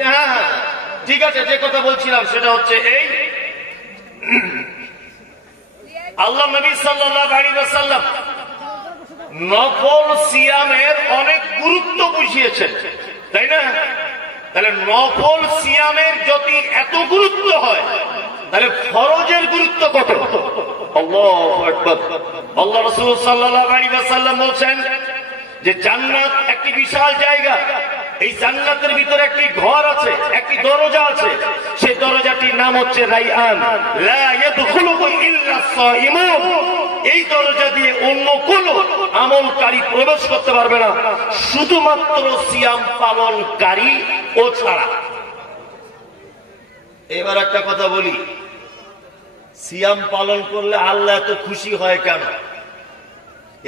হ্যাঁ ঠিক আছে, যে কথা বলছিলাম সেটা হচ্ছে এই, আল্লাহ নবী সাল্লাল্লাহু আলাইহি ওয়াসাল্লাম নফল সিয়ামের অনেক গুরুত্ব বুঝিয়েছেন, তাই না? তাহলে নফল সিয়ামের যদি এত গুরুত্ব হয় তাহলে ফরজের গুরুত্ব কত? আল্লাহু আকবার। আল্লাহ রাসূল সাল্লাল্লাহু আলাইহি ওয়াসাল্লাম বলেন যে জান্নাত একটি বিশাল জায়গা, এই জান্নাতের ভিতরে একটি ঘর আছে, একটি দরজা আছে, সেই দরজাটির নাম হচ্ছে রাইয়ান। লা ইয়াদখুলুহু ইল্লা সাইমুন। এই দরজা দিয়ে অন্য কোন আমলকারী প্রবেশ করতে পারবে না, শুধুমাত্র সিয়াম পালনকারী ও ছাড়া। এবার একটা কথা বলি, সিয়াম পালন করলে আল্লাহ এত খুশি হয় কেন?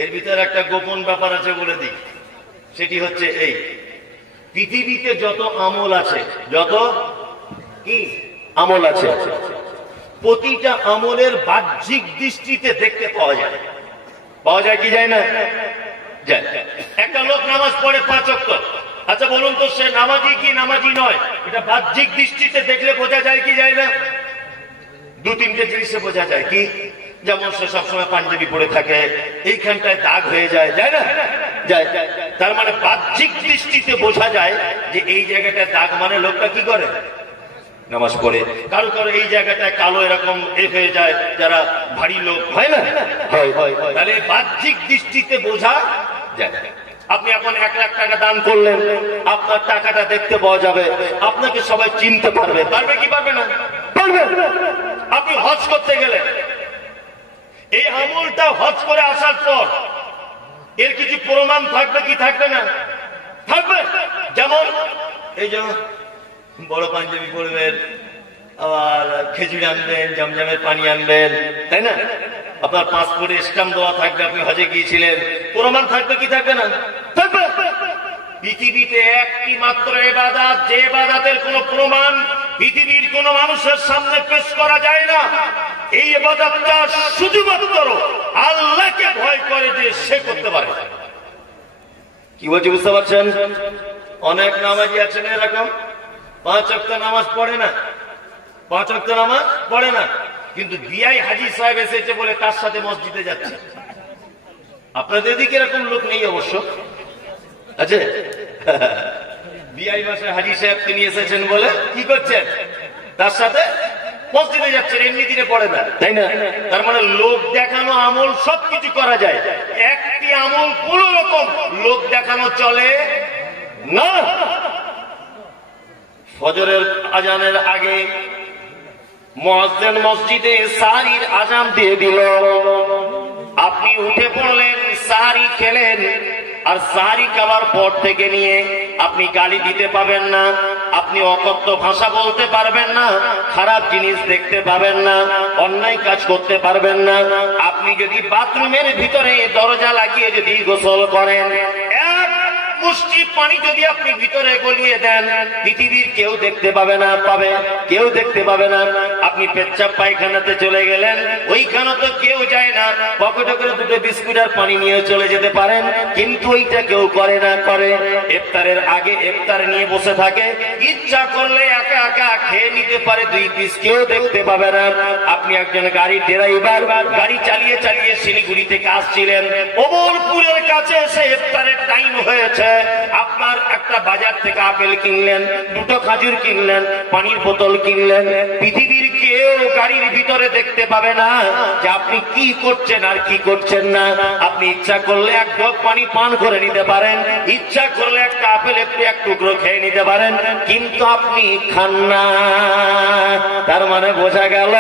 এর ভিতরে একটা গোপন ব্যাপার আছে, বলে দিই। সেটি হচ্ছে এই, পৃথিবীতে যত আমল আছে, যত কি আমল আছে, প্রতিটা আমলের বাহ্যিক দৃষ্টিতে দেখতে পাওয়া যায়। পাওয়া যায় কি যায় না? যায়। একটা লোক নামাজ পড়ে 5 ওয়াক্ত, আচ্ছা বলুন তো সে নামাজি কি নামাজি নয়? এটা বাহ্যিক দৃষ্টিতে দেখলে বোঝা যায় কি যায় না? 2-3টে জিনিসে বোঝা যায়। কি? যেমন সে সবসময় পাঞ্জাবি পরে থাকে, এইখানটায় দাগ হয়ে যায়, যায় না? যায়। তার মানে বাহ্যিক দৃষ্টিতে বোঝা যায় যে এই জায়গাটায় দাগ, মানে লোকটা কি করে? নামাজ পড়ে। কারো কারো এই জায়গাটায় কালো এরকম হয়ে যায়, যারা ভারী লোক হয় না, হয়। তাহলে বাহ্যিক দৃষ্টিতে বোঝা যায়। আপনি এখন 1 লাখ টাকা দান করলেন, আপনার টাকাটা দেখতে পাওয়া যাবে, আপনাকে সবাই চিনতে পারবে। পারবে কি পারবে না? পারবে। আপনি হজ করতে গেলেন, এই আমলটা হজ করে আসার পর এর কিছু প্রমাণ থাকবে কি থাকবে না? থাকবে। যেমন এই যে বড় পাঞ্জাবি পরবেন, আবার খেজুর আনবেন, জমজমের পানি আনবেন, তাই না? আপনার পাসপোর্টে স্ট্যাম্প দেওয়া থাকবে, আপনি হজে গিয়েছিলেন, প্রমাণ থাকবে কি থাকবে না? থাকবে। পৃথিবীতে একটি মাত্র ইবাদত, যে ইবাদতের কোনো প্রমাণ পৃথিবীর কোন মানুষের সামনে পেশ করা যায় না, এই ইবাদতটা শুধুমাত্র আল্লাহকে ভয় করে যে সে করতে পারে। কি বলছি বুঝতে পারছেন? অনেক নামাজি আছেন এরকম, 5 ওয়াক্ত নামাজ পড়ে না, 5 ওয়াক্ত নামাজ পড়ে না, কিন্তু বিআই হাজী সাহেব এসেছে বলে তার সাথে মসজিদে যাচ্ছে। আপনাদের দিকে এরকম লোক নেই অবশ্য, আছে? বিআই বাসায় হাজী সাহেব তিনি এসেছেন বলে কি করছেন? তার সাথে মসজিদে যাচ্ছেন, এমনি দিনে পড়ে না, তাই না? তার মানে লোক দেখানো আমল সবকিছু করা যায়, একটি আমল কোন রকম লোক দেখানো চলে না। ফজরের আজানের আগে মুয়াজ্জিন মসজিদে সাহরির আজান দিয়ে দিল, আপনি উঠে পড়লেন, সাহরি খেলেন, আর সাহরি খাওয়ার পর থেকে নিয়ে আপনি গালি দিতে পাবেন না, আপনি অকথ্য ভাষা বলতে পারবেন না, খারাপ জিনিস দেখতে পাবেন না, অন্যায় কাজ করতে পারবেন না। আপনি যদি বাথরুমের ভিতরে দরজা লাগিয়ে যদি গোসল করেন, এক মুষ্টি পানি যদি আপনি ভিতরে গলিয়ে দেন, পৃথিবীর কেউ দেখতে পাবে না, কেউ দেখতে পাবে না। আপনি পেচ্ছাপ পায়খানাতে চলে গেলেন, ওইখানে তো কেউ যায় না, পকেটে করে 2টো বিস্কুট আর পানি নিয়ে চলে যেতে পারেন, কিন্তু ওইটা কেউ করে না। করে ইফতারের আগে ইফতার নিয়ে বসে থাকে, ইচ্ছা করলে একা একা খেয়ে নিতে পারে 2 পিস, কেউ দেখতে পাবে না। আপনি একজন গাড়ি ড্রাইভার, গাড়ি চালিয়ে চালিয়ে শিলিগুড়ি থেকে আসছিলেন, ওমরপুরের কাছে এসে ইফতারের টাইম হয়েছে, আপনার একটা বাজার থেকে আপেল কিনলেন, 2টো খেজুর কিনলেন, পানির বোতল কিনলেন, পৃথিবীর কেউ গাড়ির ভিতরে দেখতে পাবে না যে আপনি কি করছেন আর কি করছেন না। আপনি ইচ্ছা করলে 1 ঢোক পানি পান করে নিতে পারেন, ইচ্ছা করলে একটা আপেল একটু 1 টুকরো খেয়ে নিতে পারেন, কিন্তু আপনি খান না। তার মানে বোঝা গেল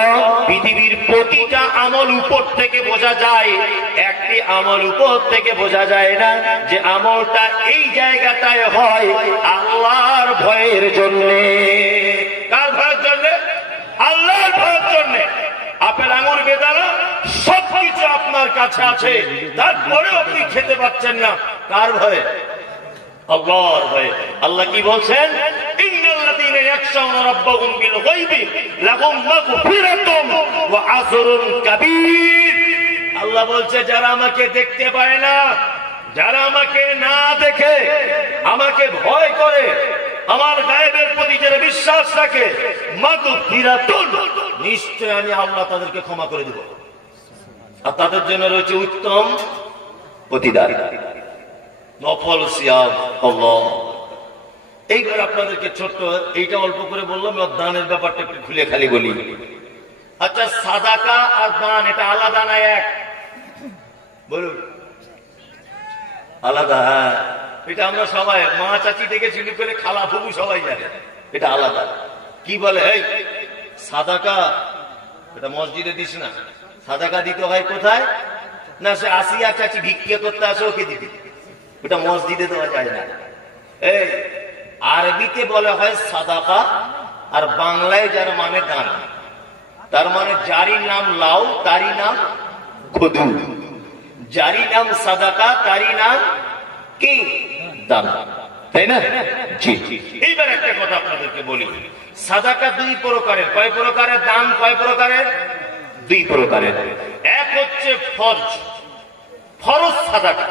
পৃথিবীর প্রতিটা আমল উপর থেকে বোঝা যায়, একটি আমল উপর থেকে বোঝা যায় না, যে আমলটা এই জায়গাটায় হয় আল্লাহর ভয়ের জন্য। কার ভয়ের জন্য? আল্লাহর ভয়ের জন্য। আপেল আঙুর বেদানা সবকিছু আপনার কাছে আছে, তারপরে আপনি খেতে পাচ্ছেন না, কার ভয়ে? আল্লাহর ভয়ে। আল্লাহ কি বলছেন? ইন্নাল্লাযীনা ইয়াখশাউনা রাব্বাহুম বিল গায়বি লাহুম মাগফিরাতুম ওয়া আজরুন কাবীর। আল্লাহ বলছে যারা আমাকে দেখতে পায় না, যারা আমাকে না দেখে আমাকে ভয় করে, আমার গায়েবের প্রতি যারা বিশ্বাস রাখে মাগফিরাতুন, নিশ্চয় আমি আল্লাহ তাদেরকে ক্ষমা করে দেব, আর তাদের জন্য রয়েছে উত্তম প্রতিদান। নফল সিয়াম আল্লাহ। এইবার আপনাদেরকে ছোট্ট এইটা অল্প করে বললাম, দানের ব্যাপারটা একটু খুলে খালি বলি। আচ্ছা, সাদাকা আর দান এটা আলাদা না এক? বলুন আলাদা। হ্যাঁ, এটা আমরা সবাই, মা চাচি থেকে শুরু করে খালা ফুবু সবাই জানে এটা আলাদা। কি বলে এই সাদাকা, এটা মসজিদে দিস না, সাদাকা দিতে হয় কোথায়? না সে আসিয়া চাচি ভিক্ষা করতে আসে ওকে দিতে, ওটা মসজিদে দেওয়া যায় না। এই আরবিতে বলে হয় সাদাকা, আর বাংলায় যার মানে দান। তার মানে যারই নাম লাউ তারই নাম খদু, যারই নাম সাদাকা তারই নাম কি দান, তাই না? জি। এইবার একটা কথা আপনাদেরকে বলি, সাদাকা দুই প্রকারের। কয় প্রকারের? দান কয় প্রকারের? দুই প্রকারের। এক হচ্ছে ফরজ, ফরজ সাদাকা।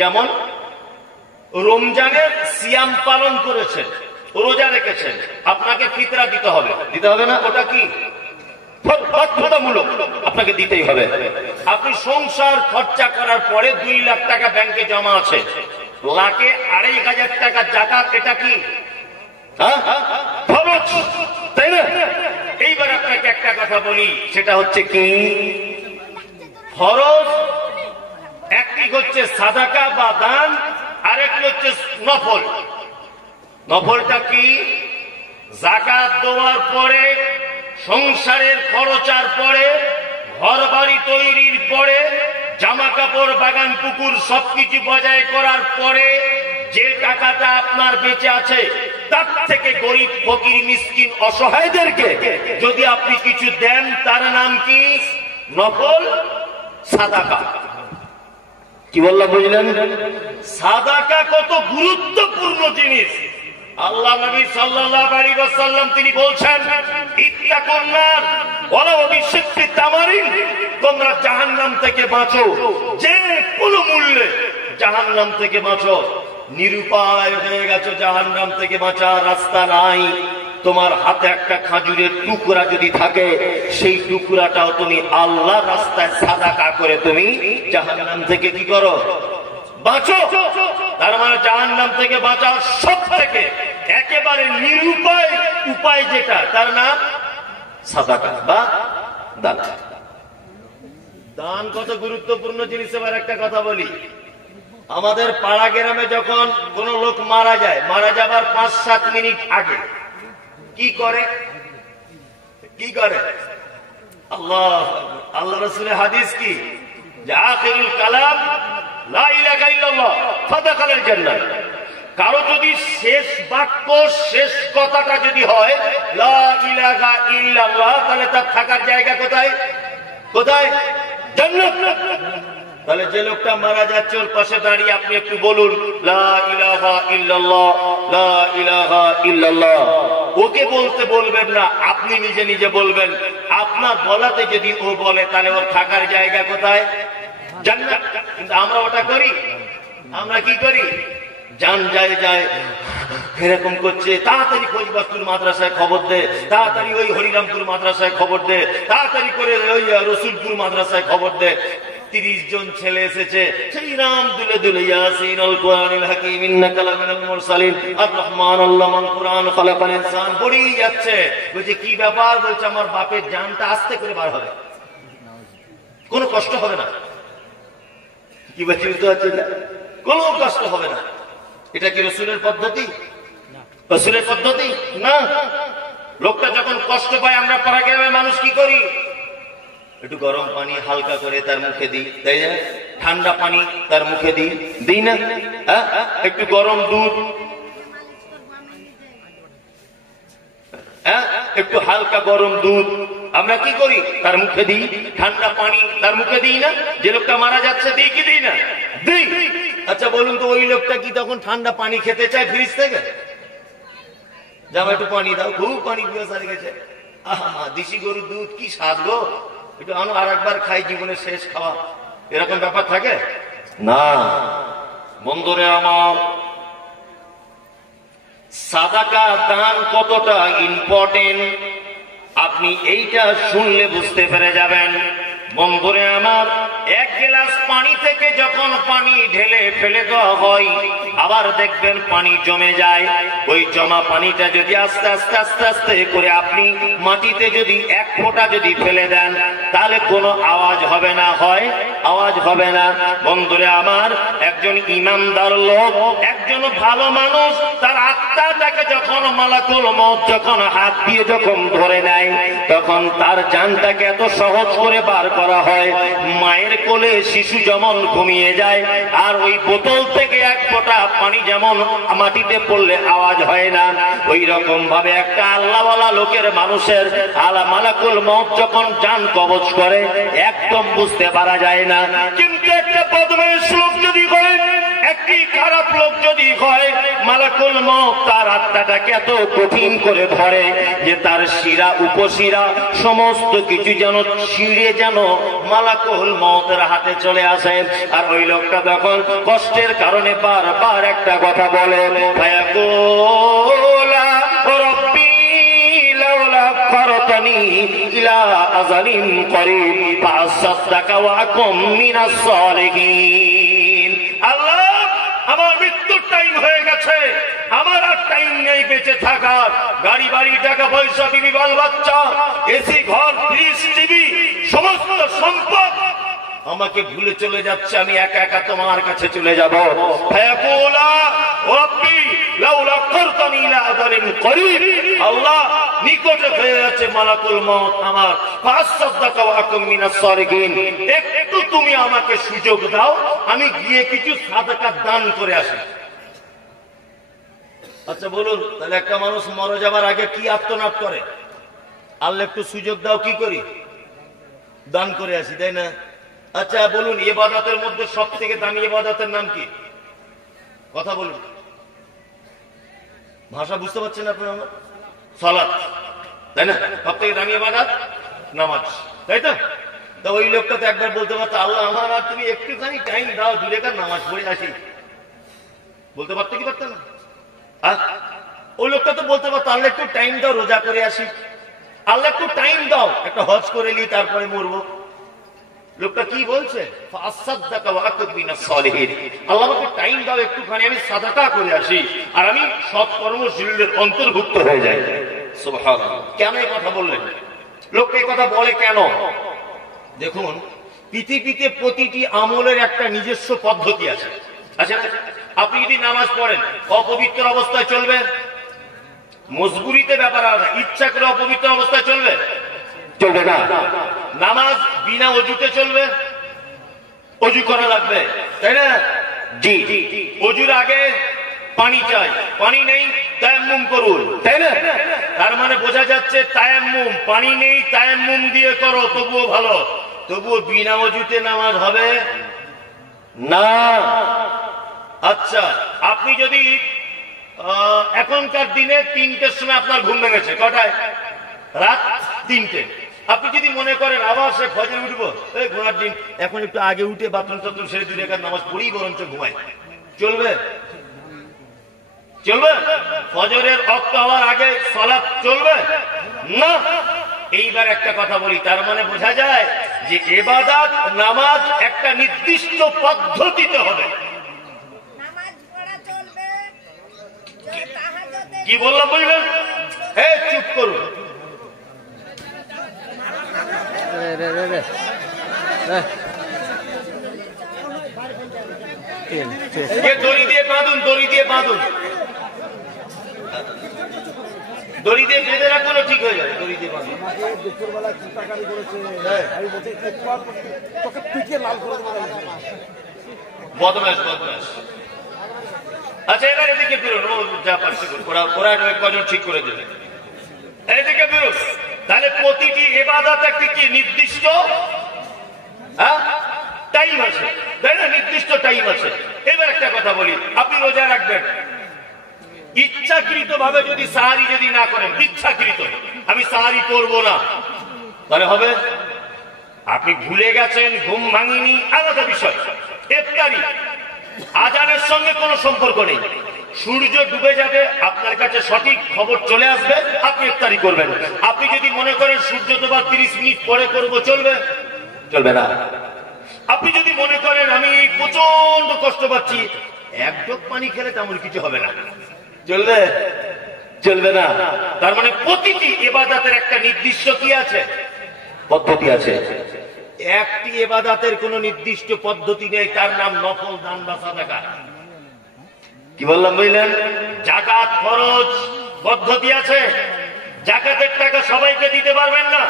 যেমন রমজানের সিয়াম পালন করেছেন, রোজা রেখেছেন, আপনাকে ফিতরা দিতে হবে, দিতে হবে না? ওটা কি বাধ্যতামূলক, আপনাকে দিতেই হবে। আপনি সংসার খরচা করার পরে 2 লাখ টাকা ব্যাংকে জমা আছে, লাখে 2,500 টাকা যাকাত, এটা কি ফরজ, তাই না? এইবার আপনাকে একটা কথা বলি, সেটা হচ্ছে কি ফরজ। একটি হচ্ছে সাদাকা বা দান, আরেকটি হচ্ছে নফল। নফলটা কি? যাকাত দেওয়ার পরে, সংসারের খরচার পরে, ঘর বাড়ি তৈরির পরে, জামা কাপড় বাগান পুকুর সবকিছু বজায় করার পরে যে টাকাটা আপনার বেঁচে আছে, তার থেকে গরিব ফকির মিসকিন অসহায়দেরকে যদি আপনি কিছু দেন, তার নাম কি? নফল সাদাকা। কি বললাম বুঝলেন? সাদাকা কত গুরুত্বপূর্ণ জিনিস। আল্লাহ নবী সাল্লাল্লাহু আলাইহি ওয়াসাল্লাম তিনি বলছেন, ইত্তাকুন নার ওয়ালাউ বিশিক্কি তামারিন, তোমরা জাহান্নাম থেকে বাঁচো, যে কোনো মূল্যে জাহান্নাম থেকে বাঁচো। নিরুপায় হয়ে গেছো, জাহান্নাম থেকে বাঁচার রাস্তা নাই, তোমার হাতে একটা খাজুরের টুকরা যদি থাকে, সেই টুকরাটাও তুমি আল্লাহর রাস্তায় সাদাকা করে তুমি জাহান্নাম থেকে কি করো? বাঁচো। তার মানে জাহান্নাম থেকে বাঁচার সব থেকে একেবারে নিরুপায় উপায় যেটা, তার নাম সাদাকা বা দান। দান কত গুরুত্বপূর্ণ জিনিস। এবার একটা কথা বলি, আমাদের পাড়া গ্রামে যখন কোন লোক মারা যায়, মারা যাবার 5-7 মিনিট আগে কি করে? কি করে? আল্লাহ রাসূলের হাদিস কি? যে আখিরুল কালাম লা ইলাহা ইল্লাল্লাহ ফাদাখালাল জান্নাহ। কারো যদি শেষ বাক্য, শেষ কথাটা যদি হয় লা ইলাহা ইল্লাল্লাহ, তাহলে তার থাকার জায়গা কোথায়? কোথায়? জান্নাত। তাহলে যে লোকটা মারা যাচ্ছে, ওর পাশে দাঁড়িয়ে আপনি একটু বলুন লা ইলাহা ইল্লাল্লাহ, লা ইলাহা ইল্লাল্লাহ। ওকে বলতে বলবেন না, আপনি নিজে নিজে বলবেন। আপনার বলাতে যদি ও বলে, তাহলে ওর থাকার জায়গা কোথায়? জান্নাত। কিন্তু আমরা ওটা করি? আমরা কি করি? জান যায় যায় এরকম করছে, তাড়াতাড়ি খোঁজবাস্তুর মাদ্রাসায় খবর দে, তাড়াতাড়ি ওই হরিরামপুর মাদ্রাসায় খবর দে, তাড়াতাড়ি করে ওই রসুলপুর মাদ্রাসায় খবর দে। 30 জন ছেলে এসেছে, সেই নাম দুলে দুলে ইয়াসিন আল কোরআনিল হাকিম ইন্নাকা লামিনাল মুরসালিন আর রহমান আল্লামাল কোরআন খালাকাল ইনসান পড়েই যাচ্ছে। বলছে কি ব্যাপার? বলছে আমার বাপের জানটা আস্তে করে বার হবে, কোনো কষ্ট হবে না। কি বলছে? বুঝতে পারছেন না? কোনো কষ্ট হবে না। এটা কি রাসূলের পদ্ধতি? রাসূলের পদ্ধতি না। লোকটা যখন কষ্ট পায়, আমরা পাড়া গ্রামের মানুষ কি করি? একটু গরম পানি হালকা করে তার মুখে দিই, তাই না? ঠান্ডা পানি তার মুখে দিই, দিই না? একটু গরম দুধ, একটু হালকা গরম দুধ আমরা কি করি? তার মুখে দিই। ঠান্ডা পানি তার মুখে দিই না? যে লোকটা মারা যাচ্ছে দিই কি দিই না? দিই। আচ্ছা বলুন তো, ওই লোকটা কি তখন ঠান্ডা পানি খেতে চায় ফ্রিজ থেকে? যাও একটু পানি দাও, খুব পানি পিয়াসা লেগেছে, আহা দেশি গরুর দুধ কি স্বাদ গো, একটু আনো আর একবার খাই, জীবনের শেষ খাওয়া, এরকম ব্যাপার থাকে না। বন্ধুরে আমার, সাদাকা দান কতটা ইম্পর্টেন্ট আপনি এইটা শুনলে বুঝতে পেরে যাবেন। বন্ধুরে আমার, এক গ্লাস পানি থেকে যখন পানি ঢেলে ফেলে দেওয়া হয়, আবার দেখবেন পানি জমে যায়। ওই জমা পানিটা যদি আস্তে আস্তে আস্তে আস্তে করে আপনি মাটিতে যদি এক ফোঁটা যদি ফেলে দেন, তাহলে কোনো আওয়াজ হবে না, হয় আওয়াজ হবে না। বন্ধুরে আমার, একজন ইমানদার লোক, একজন ভালো মানুষ, তার আত্মাটাকে যখন মালাকুল মউত যখন হাত দিয়ে যখন ধরে নেয়, তখন তার জানটাকে এত সহজ করে বার করা হয়। মায়ের কোলে শিশু যেমন ঘুমিয়ে যায়, আর ওই বোতল থেকে এক ফোঁটা পানি যেমন মাটিতে পড়লে আওয়াজ হয় না, ওই রকম ভাবে একটা আল্লাহওয়ালা লোকের মানুষের মালাকুল মউত যখন জান কবজ করে একদম বুঝতে পারা যায় না। কিন্তু একটা বদমাইশ লোক যদি হয়, একটি খারাপ লোক যদি হয়, মালাকুল মউত তার আত্মাটাকে এত কঠিন করে ধরে যে তার শিরা উপশিরা সমস্ত কিছু যেন ছিঁড়ে যেন মালাকুল মউতের হাতে চলে আসে। আর ওই লোকটা তখন কষ্টের কারণে বারবার একটা কথা বলে, ফায়াকুলা রাব্বি লাউলা আখখারতানি ইলা আযালিন করিব ফাআসাদদাকা ওয়া আকুম মিনাস সালিহিন। আল্লাহ, আমার মৃত্যুর টাইম হয়ে গেছে, আমার আর টাইম নেই বেঁচে থাকার। গাড়ি বাড়ি টাকা পয়সা বিবি বাল বাচ্চা এসি ঘর ফ্রিজ টিভি সমস্ত সম্পদ আমাকে ভুলে চলে যাচ্ছে, আমি একা একা তোমার কাছে চলে যাব। আল্লাহ নিকটে হয়ে যাচ্ছে মালাকুল মউত আমার, একটু তুমি আমাকে সুযোগ দাও, আমি গিয়ে কিছু সাদাকা দান করে আসি। আচ্ছা বলুন, তাহলে একটা মানুষ মরে যাবার আগে কি আত্মনাদ করে? আল্লাহ একটু সুযোগ দাও, কি করি? দান করে আসি, তাই না? আচ্ছা বলুন, ইবাদতের মধ্যে সব থেকে দামি ইবাদতের নাম কি? কথা বলুন, ভাষা বুঝতে পারছেন আপনারা? সালাত, তাই না? সব থেকে দামি ইবাদত নামাজ, তাই তো? তা ওই লোকটা তো একবার বলতে পারতো, আল্লাহ আমার আর তুমি একটুখানি টাইম দাও, দূরে কার নামাজ পড়ে আসি। বলতে পারতো কি পারতো না? ওই লোকটা তো বলতে পারতো, আল্লাহ একটু টাইম দাও, রোজা করে আসি। আল্লাহ একটু টাইম দাও, একটা হজ করে নি, তারপরে মরবো। লোকটা কি বলছে? আল্লাহ আমাকে টাইম দাও একটুখানি, আমি সাদাকা করে আসি, আর আমি সৎ কর্মশীলদের অন্তর্ভুক্ত হয়ে যাই। সুবহানাল্লাহ। কেন এই কথা বললেন? লোকটা এই কথা বলে কেন? দেখুন, পৃথিবীতে প্রতিটি আমলের একটা নিজস্ব পদ্ধতি আছে। আচ্ছা, আপনি যদি নামাজ পড়েন অপবিত্র অবস্থায় চলবে? মজবুরিতে ব্যাপার আছে, ইচ্ছা করে অপবিত্র অবস্থায় চলবে? চলবে না। নামাজ বিনা অজুতে চলবে? অজু করা লাগবে, তাই না? জি। অজুর আগে পানি চাই, পানি নেই তায়াম্মুম করুন, তাই না? তার মানে বোঝা যাচ্ছে তায়াম্মুম, পানি নেই তায়াম্মুম দিয়ে করো, তবুও ভালো। তবুও বিনা অজুতে নামাজ হবে না। আচ্ছা, আপনি যদি এখনকার দিনে 3টের সময় আপনার ঘুম ভেঙেছে, কটায়? রাত 3টে। আপনি যদি মনে করেন আবার সে ফজরে উঠবো, এই ঘোড়ার দিন, এখন একটু আগে উঠে বাথরুম টাথরুম সেরে 2 রাকাত নামাজ পড়েই বরঞ্চ ঘুমাই, চলবে? চলবে? ফজরের ওয়াক্ত হওয়ার আগে সালাত চলবে না। এইবার একটা কথা বলি, তার মানে বোঝা যায় যে ইবাদত নামাজ একটা নির্দিষ্ট পদ্ধতিতে হবে। কি বললাম বুঝলেন? চুপ করুন। দড়ি দিয়ে বাঁধুন, দড়ি দিয়ে বাঁধুন, দড়ি দিয়ে বেঁধে রাখুন, ঠিক হয়ে যাবে। দড়ি দিয়ে বাঁধুন। বদমাশ বদমাশ। আচ্ছা, এবার এদিকে ফিরুন, ও যা পারছে ওরা কজন ঠিক করে দেবে। এদিকে ফিরুন। তাহলে প্রতিটি ইবাদত একটি কি নির্দিষ্ট টাইম আছে, তাই না? নির্দিষ্ট টাইম আছে। এবার একটা কথা বলি, আপনি রোজা রাখবেন, ইচ্ছাকৃত ভাবে যদি সাহারি যদি না করেন, ইচ্ছাকৃত আমি সাহারি করবো না, তাহলে হবে? আপনি ভুলে গেছেন, ঘুম ভাঙিনি, আলাদা বিষয়। ইফতারি আজানের সঙ্গে কোনো সম্পর্ক নেই, সূর্য ডুবে যাবে, আপনার কাছে সঠিক খবর চলে আসবে, আপনি ইফতারি করবেন। আপনি যদি মনে করেন সূর্য ডোবার 30 মিনিট পরে করব, চলবে? চলবে না। আপনি যদি মনে করেন আমি প্রচন্ড কষ্ট পাচ্ছি, এক ঢোক পানি খেলে তেমন কিছু হবে না, চলবে? চলবে না। তার মানে প্রতিটি ইবাদতের একটা নির্দিষ্ট কি আছে? পদ্ধতি আছে। একটি ইবাদতের কোন নির্দিষ্ট পদ্ধতি নেই, তার নাম নফল দান বা সাদাকা। কি বললাম বুঝলেন? যাকাত ফরজ, পদ্ধতি আছে। যাকাতের টাকা সবাইকে দিতে পারবেন না।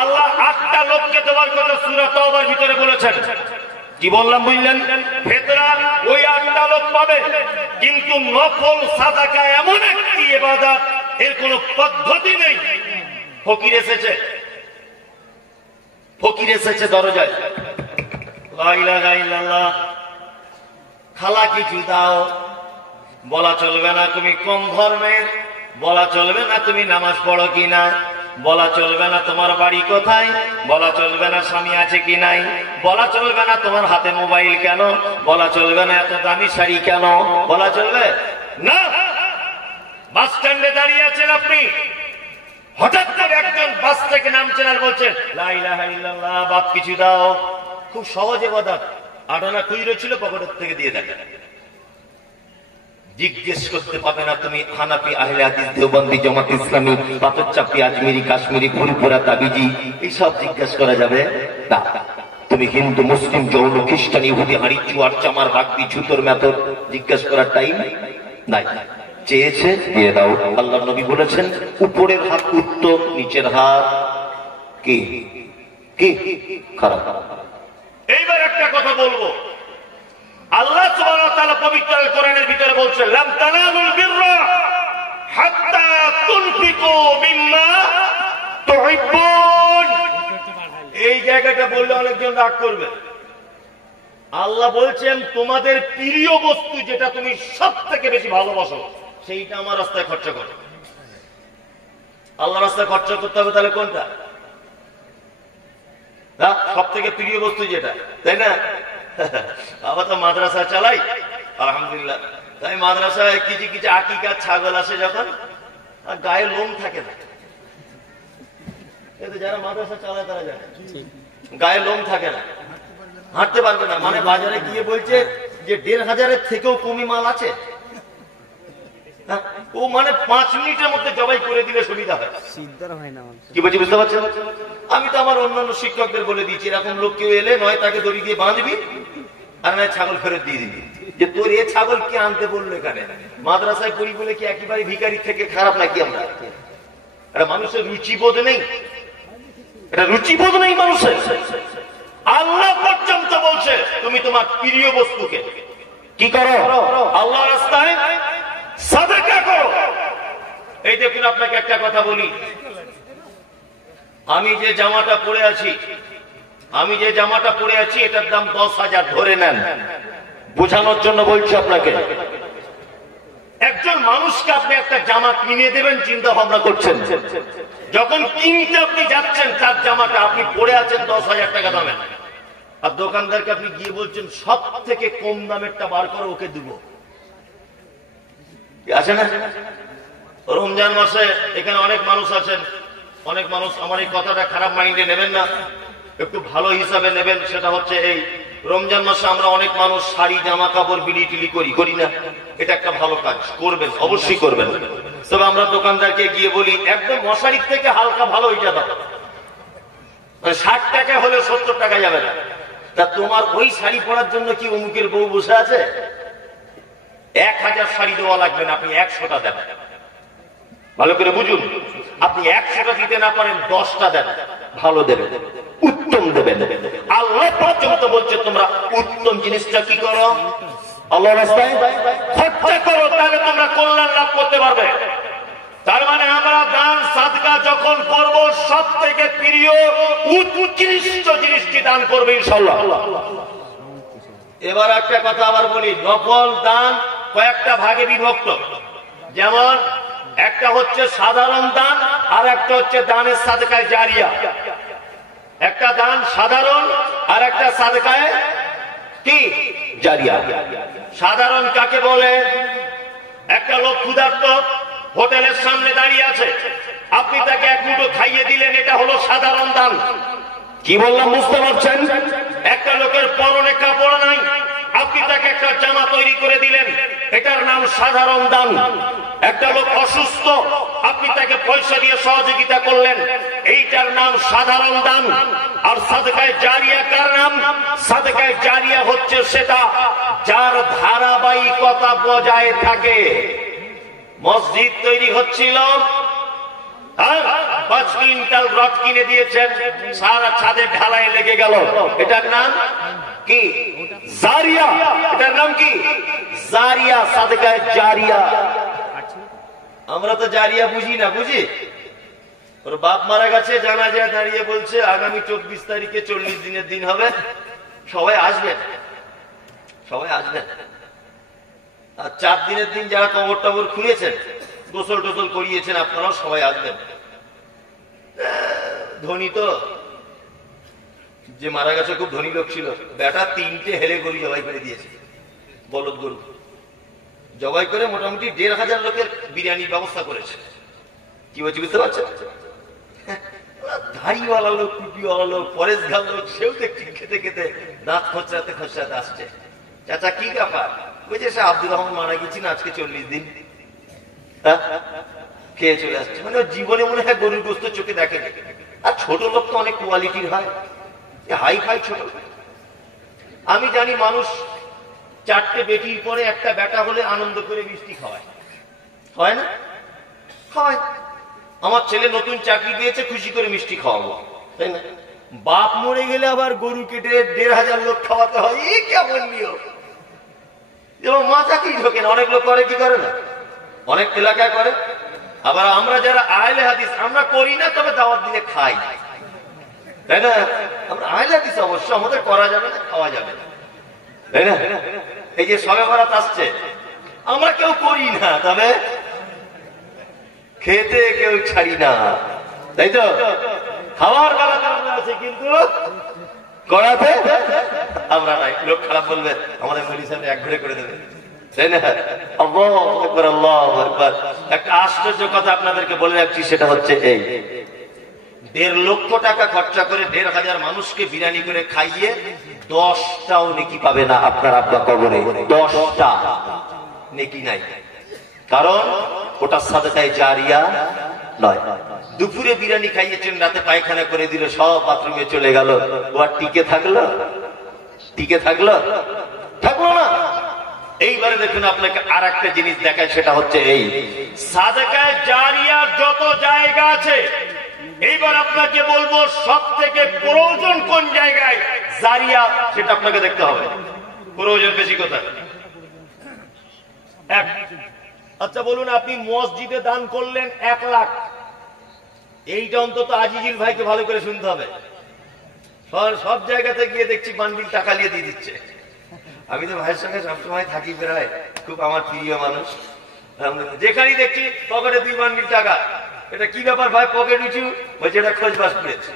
আল্লাহ 8টা লোককে দেওয়ার কথা সূরা তাওবার ভিতরে বলেছেন। কি বললাম বুঝলেন? ফিতরা ওই 8টা লোক পাবে, কিন্তু নফল সাদাকা এমন একটি ইবাদত, এর কোন পদ্ধতি নেই। ফকির এসেছে, ফকির এসেছে দরজায়, লা ইলাহা ইল্লাল্লাহ, খালা কিছু দাও। বলা চলবে না তুমি কোন ধর্মের, বলা চলবে না তুমি নামাজ পড়ো কি না, বলা চলবে না তোমার বাড়ি কোথায়, বলা চলবে না স্বামী আছে কি নাই, বলা চলবে না তোমার হাতে মোবাইল কেন, বলা চলবে না এত দামি শাড়ি কেন, বলা চলবে না। বাস স্ট্যান্ডে দাঁড়িয়ে আছেন আপনি, হঠাৎ করে একজন বাস থেকে নামছেন আর বলছেন লা ইলাহা ইল্লাল্লাহ, বাপ কিছু দাও। খুব সহজ ইবাদত, 8 আনা খুচরো ছিল, পকেটের থেকে দিয়ে দেন। জিজ্ঞেস করতে পাবে না তুমি হানাফি, আহলে হাদিস, দেওবন্দি, জামাত ইসলামী, পাথর চাপি, আজমিরি, কাশ্মীরি, ফুলপুরা, তাবিজি, এইসব জিজ্ঞেস করা যাবে না। তুমি হিন্দু, মুসলিম, জৈন, খ্রিস্টান, ইহুদি, হাড়ি, চুয়ার, চামার, বাগদি, ছুতোর, মেথর জিজ্ঞেস করার টাইম নাই। চেয়েছে দিয়ে দাও। আল্লাহ নবী বলেছেন উপরের হাত উত্তম, নিচের হাত কি কি খারাপ। এইবার একটা কথা বলবো, আল্লাহ সুবহানাহু ওয়া তাআলা পবিত্র কোরআনের ভিতরে বলছেন লাম তানালুল বিররা হাত্তা তুনফিকু মিম্মা তুহিব্বুন। এই জায়গাটা বললে অনেকজন রাগ করবে। আল্লাহ বলছেন তোমাদের প্রিয় বস্তু যেটা তুমি সবথেকে বেশি ভালোবাসো, সেইটা আমার রাস্তায় খরচ করো। আল্লাহ রাস্তায় খরচ করতে হবে, তাহলে কোনটা? সব থেকে প্রিয় বস্তু যেটা, তাই না? আবার তো মাদ্রাসা চালাই, আলহামদুলিল্লাহ। তাই মাদ্রাসায় কিছু কিছু আকিকা ছাগল আসে যখন, আর গায়ে লোম থাকে না। যারা মাদ্রাসা চালায় তারা জানে, গায়ে লোম থাকে না, হাঁটতে পারবে না। মানে বাজারে গিয়ে বলছে যে 1500-এর থেকেও কমই মাল আছে, ও মানে 5 মিনিটের মধ্যে জবাই করে দিলে সুবিধা হয়। কি বলছি বুঝতে পারছেন? আমি তো আমার অন্যান্য শিক্ষকদের বলে দিয়েছি, এরকম লোক কেউ এলে নয় তাকে দড়ি দিয়ে বাঁধবি, আর নয় ছাগল ফেরত দিয়ে দিবি। যে তোর এ ছাগল কি আনতে বললো এখানে? মাদ্রাসায় পড়ি বলে কি একেবারে ভিখারি থেকে খারাপ নাকি আমরা? এটা মানুষের রুচিবোধ নেই, এটা রুচিবোধ নেই মানুষের। আল্লাহ পর্যন্ত বলছে তুমি তোমার প্রিয় বস্তুকে কি করো? আল্লাহ রাস্তায় সাদাকা করো। এই দেখুন, আপনাকে একটা কথা বলি, আমি যে জামাটা পরে আছি, এটার দাম 10,000 ধরে নেন। বোঝানোর জন্য বলছি আপনাকে। একজন মানুষকে আপনি একটা জামা কিনে দেবেন চিন্তা ভাবনা করছেন, যখন কিনতে আপনি যাচ্ছেন তার জামাটা আপনি পরে আছেন 10,000 টাকা দামে, আর দোকানদারকে আপনি গিয়ে বলছেন সব থেকে কম দামেরটা বার করে ওকে দিব। আছে না? রমজান মাসে এখানে অনেক মানুষ আছেন, অনেক মানুষ, আমার এই কথাটা খারাপ মাইন্ডে নেবেন না, একটু ভালো হিসাবে নেবেন। সেটা হচ্ছে এই রমজান মাসে আমরা অনেক মানুষ শাড়ি, জামা কাপড় বিলি টিলি করি না। এটা একটা ভালো কাজ, করবেন, অবশ্যই করবেন। তবে আমরা দোকানদারকে গিয়ে বলি একদম মশারির থেকে হালকা ভালো ওইটা দাও, 60 টাকা হলে 70 টাকা যাবে না। তা তোমার ওই শাড়ি পরার জন্য কি অমুকের বউ বসে আছে? 1000 শাড়ি দেওয়া লাগবে না, আপনি 100টা দেন। ভালো করে বুঝুন, আপনি 100টা দিতে না পারেন 10টা দেন, ভালো দেবেন, উত্তম দেবেন। আল্লাহ পর্যন্ত বলছে তোমরা উত্তম জিনিসটা কি করো? আল্লাহ রাস্তায় খরচা করো, তাহলে তোমরা কল্যাণ লাভ করতে পারবে। তার মানে আমরা দান সাদকা যখন করব সব থেকে প্রিয় উৎকৃষ্ট জিনিসটি দান করবে ইনশাআল্লাহ। এবার একটা কথা আবার বলি, নফল দান কয়েকটা ভাগে বিভক্ত। যেমন একটা হচ্ছে সাধারণ দান, আর একটা হচ্ছে দানের সাদকায়ে জারিয়া। একটা দান সাধারণ, আর একটা সাদকায়ে কি জারিয়া। সাধারণ কাকে বলে? একটা লোক ক্ষুধার্ত হোটেলের সামনে দাঁড়িয়ে আছে, আপনি তাকে এক মুঠো খাইয়ে দিলেন, এটা হলো সাধারণ দান। কি বললাম বুঝতে পারছেন? একটা লোকের পরনে কাপড় নাই, আপনি তাকে একটা জামা তৈরি করে দিলেন, এটার নাম সাধারণ দান। একটা লোক অসুস্থ, আপনি তাকে পয়সা দিয়ে সহযোগিতা করলেন, এইটার নাম সাধারণ দান। আর সাদকায়ে জারিয়া কার নাম? সাদকায়ে জারিয়া হচ্ছে সেটা যার ধারাবাহিকতা বজায় থাকে। মসজিদ তৈরি হচ্ছিল, 5 কুইন্টাল রড কিনে দিয়েছেন, সারা ছাদের ঢালাই লেগে গেল, এটার নাম কি? জারিয়া। এটার নাম কি? জারিয়া, সাদকায়ে জারিয়া। আমরা তো জারিয়া বুঝি না, বুঝি? ওর বাপ মারা গেছে, জানাজা দাঁড়িয়ে বলছে আগামী 24 তারিখে 40 দিনের দিন হবে, সবাই আসবেন, সবাই আসবেন। আর 4 দিনের দিন যারা কবর টবর খুঁড়েছেন, গোসল টোসল করিয়েছেন, আপনারাও সবাই আসবেন। ধনী তো, যে মারা গেছে খুব ধনী লোক ছিল, বেটা 3টে হেলে গরু জবাই করে দিয়েছে, বলদ গরু জবাই করে মোটামুটি 1500 লোকের বিরিয়ানির ব্যবস্থা করেছে। কি বলছি বুঝতে পারছেন? ধাড়িওয়ালা লোক, টুপিওয়ালা লোক, পরেশগাঁও লোক, সেও দেখছি খেতে খেতে দাঁত খোঁচড়াতে খোঁচড়াতে আসছে। চাচা কি ব্যাপার? বুঝে সে আব্দুর রহমান মারা গেছি না, আজকে 40 দিন খেয়ে চলে আসছে। মানে জীবনে মনে হয় গরুর গোস্ত চোখে দেখে। আর ছোট লোক তো অনেক কোয়ালিটির হয়, হাই ফাই ছোট। আমি জানি মানুষ 4টে বেটির পরে একটা বেটা হলে আনন্দ করে মিষ্টি খাওয়ায়, হয় না? খাওয়ায়। আমার ছেলে নতুন চাকরি পেয়েছে, খুশি করে মিষ্টি খাওয়াবো, তাই না? বাপ মরে গেলে আবার গরু কেটে 1500 লোক খাওয়াতে হয়, এই কেমন নিয়ম? যেমন মাথা কি ঢোকে না। অনেক লোক করে, কি করে না? অনেক এলাকায় করে। আবার আমরা যারা আহলে হাদিস, আমরা করি না, তবে দাওয়াত দিলে খাই, তাই না? আমরা আহলে হাদিস, অবশ্য আমাদের করা যাবে না, খাওয়া যাবে না, তাই না? এই যে শবে বরাত আসছে, আমরা কেউ করি না, তবে খেতে কেউ ছাড়ি না, তাই তো? খাওয়ার বেলা আছে, কিন্তু করাতে আমরা নাই। লোক খারাপ বলবে, আমাদের মৌলী সাহেব এক ঘুরে করে দেবে, তাই না? আল্লাহু আকবার, আল্লাহু আকবার। একটা আশ্চর্য কথা আপনাদেরকে বলে রাখছি, সেটা হচ্ছে এই, 1.5 লক্ষ টাকা খরচা করে 1500 মানুষকে বিরিয়ানি করে খাইয়ে 10টাও নেকি পাবে না আপনার আব্বা কবরে। 10টা নেকি নাই, কারণ ওটা সাদকায়ে জারিয়া নয়। দুপুরে বিরিয়ানি খাইয়েছেন, রাতে পায়খানা করে দিল, সব বাথরুমে চলে গেল, ও আর টিকে থাকলো? টিকে থাকলো? থাকলো না। এইবারে দেখুন, আপনাকে আর একটা জিনিস দেখায়, সেটা হচ্ছে এই, সাদকায়ে জারিয়ার যত জায়গা আছে, এইবার আপনাকে বলবো সব থেকে প্রয়োজন কোন জায়গায় জারিয়া, সেটা আপনাকে দেখতে হবে। প্রয়োজন বেশি কোথায়? আচ্ছা বলুন, আপনি মসজিদে দান করলেন 1 লাখ, এইটা অন্তত আজিজুল ভাইকে ভালো করে শুনতে হবে। সব জায়গাতে গিয়ে দেখছি বান্ডিল টাকা নিয়ে দিয়ে দিচ্ছে। আমি তো ভাইয়ের সঙ্গে সবসময় থাকি, প্রায় খুব আমার প্রিয় মানুষ। যেখানেই দেখছি পকেটে 2 বান্ডিল টাকা। এটা কি ব্যাপার ভাই, পকেট উঁচু? বলছে এটা খোঁজবাস করেছে।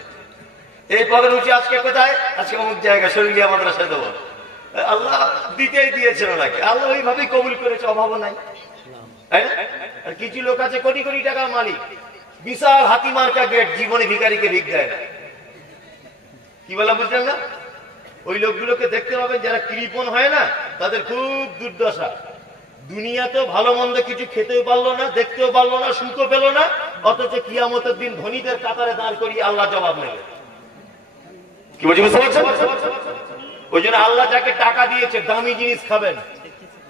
এই পকেট উঁচু আজকে কোথায়? আজকে অমুক জায়গা, শরীরিয়া মাদ্রাসায় দেবো। আল্লাহ দিতেই দিয়েছেন ওনাকে, আল্লাহ ওইভাবেই কবুল করেছে, অভাবও নাই। আর কিছু লোক আছে কোটি কোটি টাকার মালিক, বিশাল হাতি মার্কা গেট, জীবনে ভিখারিকে ভিক দেয় না। কি বললাম বুঝলেন না? ওই লোকগুলোকে দেখতে পাবেন যারা কৃপণ হয় না, তাদের খুব দুর্দশা। দুনিয়াতেও ভালো মন্দ কিছু খেতেও পারলো না, দেখতেও পারলো না, সুখও পেল না, অথচ কিয়ামতের দিন ধনীদের কাতারে দাঁড় করিয়ে আল্লাহ জবাব নেবে। কি বলছি বুঝতে পারছেন? ওই জন্য আল্লাহ যাকে টাকা দিয়েছে, দামি জিনিস খাবেন,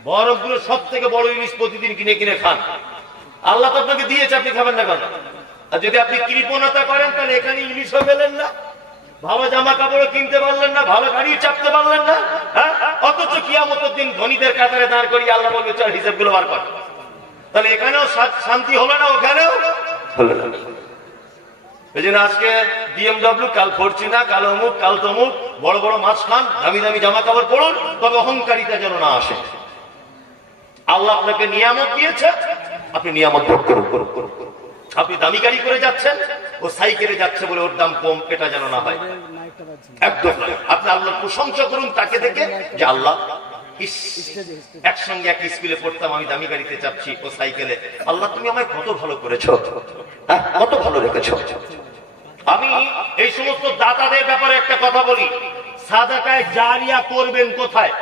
বরফগুলো সব থেকে বড় ইলিশ প্রতিদিন কিনে কিনে খান। আল্লাহ তো আপনাকে দিয়েছে, আপনি খাবেন না কেন? আর যদি আপনি কৃপণতা করেন, তাহলে এখানে ইলিশও পেলেন না, ভালো জামা কাপড়ও কিনতে পারলেন না, ভালো গাড়ি চাপতে পারলেন না, অথচ কিয়ামতের দিন ধনীদের কাতারে দাঁড় করিয়ে আল্লাহ বলবে চল হিসাব গুলো বার কর। তাহলে এখানেও শান্তি হলো না, ওখানেও হলো না। এই জন্য আজকে BMW, কাল ফরচুনার, কাল অমুক, কাল তমুক, বড় বড় মাছ খান, দামি দামি জামা কাপড় পড়ুন, তবে অহংকারিতা যেন না আসে। আল্লাহ আপনাকে নিয়ামত দিয়েছে, আপনি নিয়ামত ভোগ করুন। আপনি দামি গাড়ি করে যাচ্ছেন, ও সাইকেলে যাচ্ছে বলে ওর দাম কম, এটা যেন না হয়, একদম। আপনি আল্লাহর প্রশংসা করুন তাকে দেখে, যে আল্লাহ একসঙ্গে এক স্কুলে পড়তাম, আমি দামি গাড়িতে চাপছি, ও সাইকেলে। আল্লাহ তুমি আমায় কত ভালো করেছো, কত ভালো রেখেছো। আমি এই সমস্ত দাতাদের ব্যাপারে একটা কথা বলি, সাদাকায়ে জারিয়া করবেন কোথায়?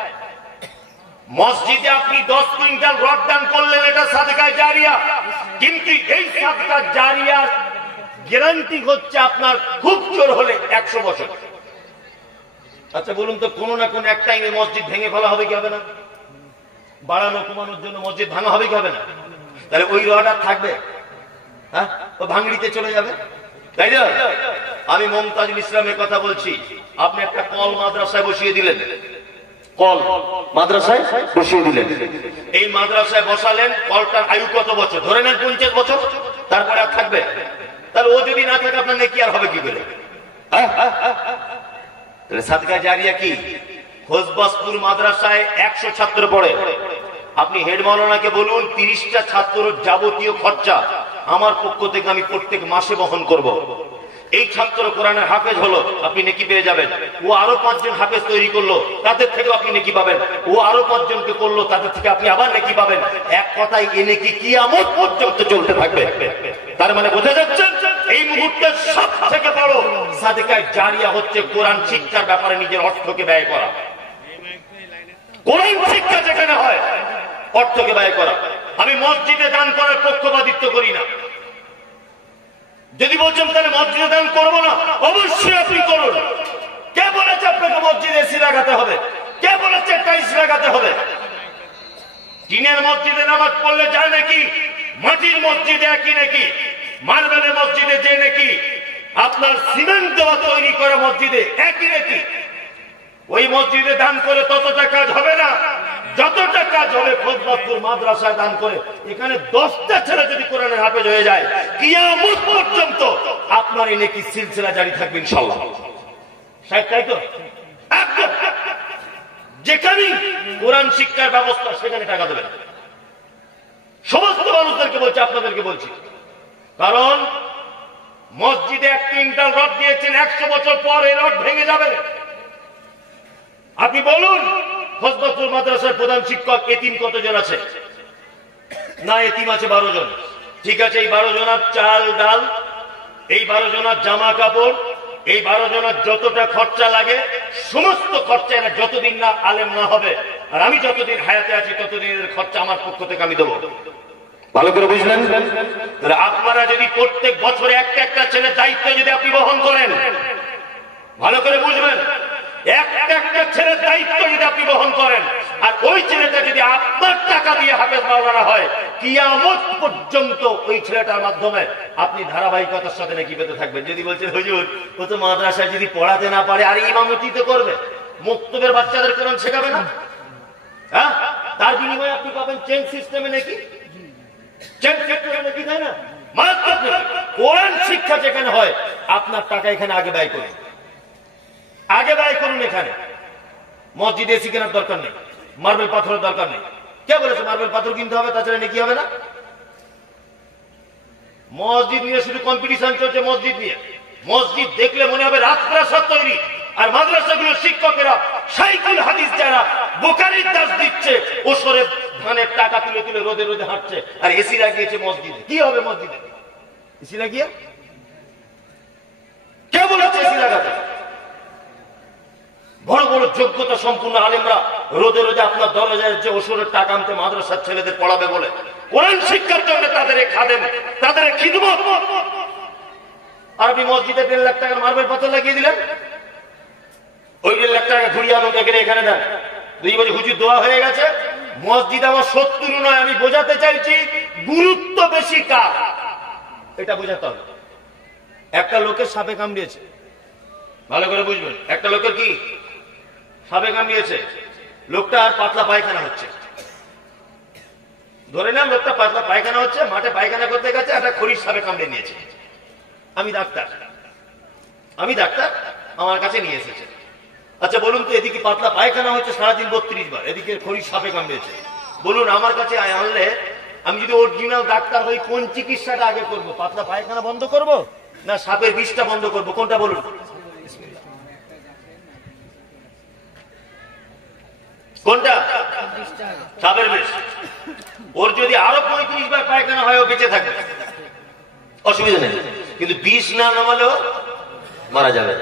মসজিদে আপনি 10 কুইন্টাল রড দান করলেন, এটা সাদাকায়ে জারিয়া, কিন্তু এই সাদকা জারিয়ার গ্যারান্টি হচ্ছে আপনার খুব জোর হলে 100 বছর। আচ্ছা বলুন তো, কোনো না কোনো এক টাইমে মসজিদ ভেঙে ফেলা হবে কি হবে না? বাড়ানো কমানোর জন্য মসজিদ ভাঙা হবে কি হবে না? তাহলে ওই রড আর থাকবে? হ্যাঁ, ও ভাঙড়িতে চলে যাবে, তাই না? আমি মমতাজুল ইসলামের কথা বলছি। আপনি একটা কল মাদ্রাসায় বসিয়ে দিলেন, কল মাদ্রাসায় বসিয়ে দিলেন, এই মাদ্রাসায় বসালেন, কলটার আয়ু কত বছর? ধরে নেন 50 বছর, তারপরে আর থাকবে? তাহলে ও যদি না থাকে আপনার নেকি আর হবে কি করে? সাদকায়ে জারিয়া কি? খোসবাসপুর মাদ্রাসায় 100 ছাত্র পড়ে, আপনি হেড মাওলানাকে বলুন 30টা ছাত্রের যাবতীয় খরচা আমার পক্ষ থেকে আমি প্রত্যেক মাসে বহন করব। এই ছাত্র কোরআনের হাফেজ হলো, আপনি নেকি পেয়ে যাবেন। ও আরো 5 জন হাফেজ তৈরি করলো, তাদের থেকে আপনি নেকি পাবেন। ও আরো 5 জনকে করলো, তাদের থেকে আপনি আবার নেকি পাবেন। এক কথায় এ নেকি কিয়ামত পর্যন্ত চলতে থাকবে। তার মানে বোঝা যাচ্ছে এই মুহূর্তে সবথেকে বড় সাদকায়ে জারিয়া হচ্ছে কোরআন শিক্ষার ব্যাপারে নিজের অর্থকে ব্যয় করা। কোরআন শিক্ষা যেখানে হয় অর্থকে ব্যয় করা। আমি মসজিদে দান করার পক্ষপাতিত্ব করি না। যদি বলছেন তাহলে মসজিদে দান করবো না, অবশ্যই আপনি করুন। কে বলেছে আপনাকে মসজিদে এসি লাগাতে হবে? কে বলেছে টাইলস লাগাতে হবে? টিনের মসজিদে নামাজ পড়লে যায় নাকি, মাটির মসজিদে একই নাকি, মার্বেলের মসজিদে যে নাকি, আপনার সিমেন্ট দেওয়া তৈরি করা মসজিদে একই নাকি। ওই মসজিদে দান করে ততটা কাজ হবে না যতটা কাজ হবে খোসবাসপুর মাদ্রাসায় দান করে। এখানে 10টা ছেলে যদি কোরআনের হাফেজ হয়ে যায়, কিয়ামত পর্যন্ত আপনার এই নেকি সিলসিলা জারি থাকবে ইনশাআল্লাহ। তাই তো? যেখানে কোরআন শিক্ষার ব্যবস্থা সেখানে টাকা দেবেন। সমস্ত মানুষদেরকে বলছি, আপনাদেরকে বলছি, কারণ মসজিদে 1 কুইন্টাল রড দিয়েছেন, 100 বছর পর এই রড ভেঙে যাবে। আপনি বলুন খোসবাসপুর মাদ্রাসার প্রধান শিক্ষক এতিম কতজন আছে? না, এতিম আছে 12 জন। ঠিক আছে, এই 12 জনের চাল ডাল, এই 12 জনের জামা কাপড়, এই 12 জনের যতটা খরচা লাগে সমস্ত খরচা এরা যতদিন না আলেম না হবে আর আমি যতদিন হায়াতে আছি ততদিনের খরচা আমার পক্ষ থেকে আমি দেবো। ভালো করে বুঝলেন? আপনারা যদি প্রত্যেক বছরে একটা ছেলের দায়িত্ব যদি আপনি বহন করেন, ভালো করে বুঝবেন, একটা ছেলের দায়িত্ব যদি আপনি বহন করেন আর ওই ছেলেটা যদি আপনার টাকা দিয়ে হাফেজ মাওলানা হয়, কিয়ামত পর্যন্ত ওই ছেলেটার মাধ্যমে আপনি ধারাবাহিকতার সাথে নাকি পেতে থাকবেন। যদি বলছেন হুজুর ও তো মাদ্রাসায় যদি পড়াতে না পারে, আর ইমামতি তো করবে, মুক্তবের বাচ্চাদের কোরআন শেখাবে না? হ্যাঁ, তার বিনিময়ে আপনি পাবেন চেন সিস্টেমে নাকি, চেন সেক্টরে নাকি, তাই না? কোরআন শিক্ষা যেখানে হয় আপনার টাকা এখানে আগে ব্যয় করুন, আগে ব্যয় করুন। এখানে মসজিদে এসি কেনার দরকার নেই, মার্বেল পাথরের দরকার নেই। কে বলেছে মার্বেল পাথর কিনতে হবে তাছাড়া নাকি হবে না? মসজিদ নিয়ে শুধু কম্পিটিশন চলছে, মসজিদ নিয়ে। মসজিদ দেখলে মনে হবে রাজপ্রাসাদ তৈরি, আর মাদ্রাসাগুলোর শিক্ষকেরা সাইকুল হাদিস যারা বুখারীর দাস দিচ্ছে, ওসরে ধানের টাকা তুলে তুলে রোদে রোদে হাঁটছে, আর এসি লাগিয়েছে মসজিদে। কি হবে মসজিদে এসি লাগিয়ে? কে বলেছে এসি লাগাতে? বড় বড় যোগ্যতা সম্পূর্ণ আলেমরা রোদে রোদে আপনার দরজায় যে ওসরের টাকা আনতে মাদ্রাসার ছেলেদের পড়াবে বলে, কোরআন শিক্ষার জন্য তাদের খাদেম, তাদের খিদমত। আর আপনি মসজিদে 1.5 লাখ টাকার মার্বেল পাথর লাগিয়ে দিলেন, ওই 1.5 লাখ টাকা ঘুরিয়ে আনো এখানে দেন। 2 বছর হুজুর দোয়া হয়ে গেছে। মসজিদ আমার শত্রু নয়, আমি বোঝাতে চাইছি গুরুত্ব বেশি কার, এটা বোঝাতে হবে। একটা লোকের সাপে কামড়িয়েছে, ভালো করে বুঝবেন, একটা লোকের কি সাপে কামড়িয়েছে, লোকটা আর পাতলা পায়খানা হচ্ছে। ধরে নেন লোকটা পাতলা পায়খানা হচ্ছে, মাঠে পায়খানা করতে গেছে, একটা খড়ির সাপে কামড়ে নিয়েছে। আমি ডাক্তার আমার কাছে নিয়ে এসেছে। আচ্ছা বলুন তো, এদিকে পাতলা পায়খানা হচ্ছে সারাদিন 32 বার, এদিকে খড়ির সাপে কামড়েছে। বলুন আমার কাছে আনলে আমি যদি অরিজিনাল ডাক্তার হই, কোন চিকিৎসাটা আগে করব? পাতলা পায়খানা বন্ধ করব না সাপের বিষটা বন্ধ করব? কোনটা বলুন? কোনটা? সাপের বিষ। ওর যদি আরো 35 বার পায়খানা হয় ও বেঁচে থাকবে, অসুবিধা নেই, কিন্তু বিষ না নামালেও মারা যাবে।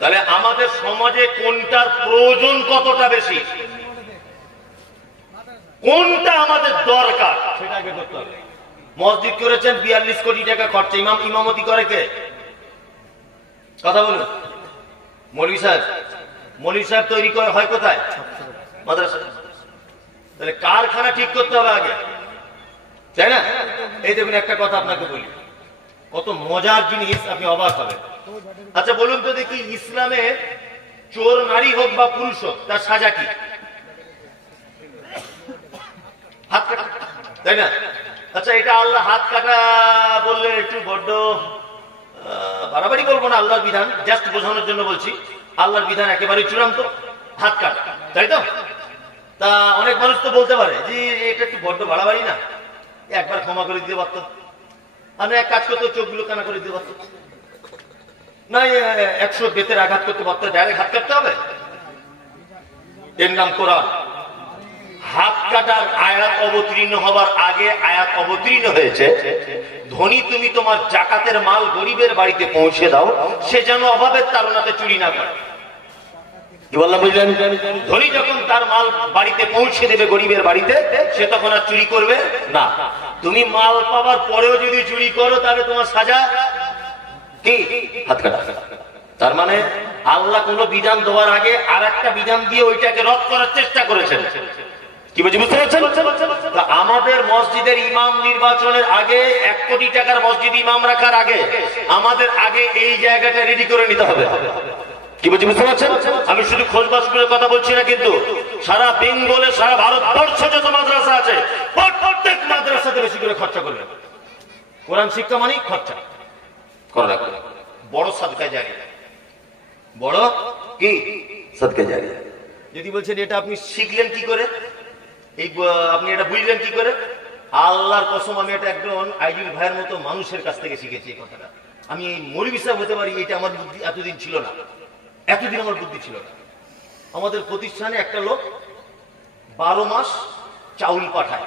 তাহলে আমাদের সমাজে কোনটার প্রয়োজন কতটা বেশি, কোনটা আমাদের দরকার সেটা আগে করতে হবে। মসজিদ করেছেন 42 কোটি টাকা খরচা, ইমামতি করে কে? কথা বলুন। মৌলভী সাহেব তৈরি করে হয় কোথায়? মাদ্রাসা। তাহলে কারখানা ঠিক করতে হবে আগে, তাই না? এই দেখুন একটা কথা আপনাকে বলি, কত মজার জিনিস, আপনি অবাক হবেন। আচ্ছা বলুন তো দেখি, ইসলামে চোর নারী হোক বা পুরুষ হোক তার সাজা কি? হাত কাটা, তাই না? আচ্ছা এটা আল্লাহ হাত কাটা বললে একটু বড্ড বাড়াবাড়ি বলবো না, আল্লাহর বিধান, জাস্ট বোঝানোর জন্য বলছি। আল্লাহর বিধান একেবারে চূড়ান্ত, হাত কাটা, তাই তো? তা অনেক মানুষ তো বলতে পারে যে এটা একটু বড্ড বাড়াবাড়ি না, একবার ক্ষমা করে দিতে পারতো, আমি এক কাজ করতে চোখগুলো কানা করে দিতে পারতো না, 100 বেতের আঘাত করতে পারতো, ডাইরেক্ট হাত কাটতে হবে? এর নাম কোরআন। হাত কাটার আয়াত অবতীর্ণ হবার আগে আয়াত অবতীর্ণ হয়েছে, ধনী তুমি তোমার জাকাতের মাল গরিবের বাড়িতে পৌঁছে দাও, সে যেন অভাবের তাড়নাতে চুরি না করে। কি বললাম বুঝলেন? ধনী যখন তার মাল বাড়িতে পৌঁছে দেবে গরিবের বাড়িতে, সে তখন আর চুরি করবে না। তুমি মাল পাওয়ার পরেও যদি চুরি করো তাহলে তোমার সাজা কি? হাত কাটা। তার মানে আল্লাহ কোন বিধান দেওয়ার আগে আর একটা বিধান দিয়ে ওইটাকে রদ করার চেষ্টা করেছেন। কি বলছি বুঝতে পারছেন? আমাদের মসজিদের ইমাম নির্বাচনের আগে, 1 কোটি টাকার মসজিদ ইমাম রাখার আগে আমাদের আগে এই জায়গাটা রেডি করে নিতে হবে। কি বলছি বুঝতে পারছেন? আমি শুধু খোঁজবাসগুলোর কথা বলছি না, কিন্তু সারা বেঙ্গলে, সারা ভারতবর্ষে যত মাদ্রাসা আছে প্রত্যেক মাদ্রাসাতে বেশি করে খরচা করবে। কোরআন শিক্ষা মানে খরচা করা, বড় সাদকায়ে জারিয়া, বড় কি সাদকায়ে জারিয়া। যদি বলছেন এটা আপনি শিখলেন কি করে, এই আপনি এটা বুঝলেন কি করে, আল্লাহর কসম আমি এটা একজন আইডিয়াল ভাইয়ের মতো মানুষের কাছ থেকে শিখেছি এই কথাটা। আমি এই মৌলভী সাহেব হতে পারি, এটা আমার বুদ্ধি এতদিন ছিল না, এতদিন আমার বুদ্ধি ছিল না। আমাদের প্রতিষ্ঠানে একটা লোক 12 মাস চাউল পাঠায়,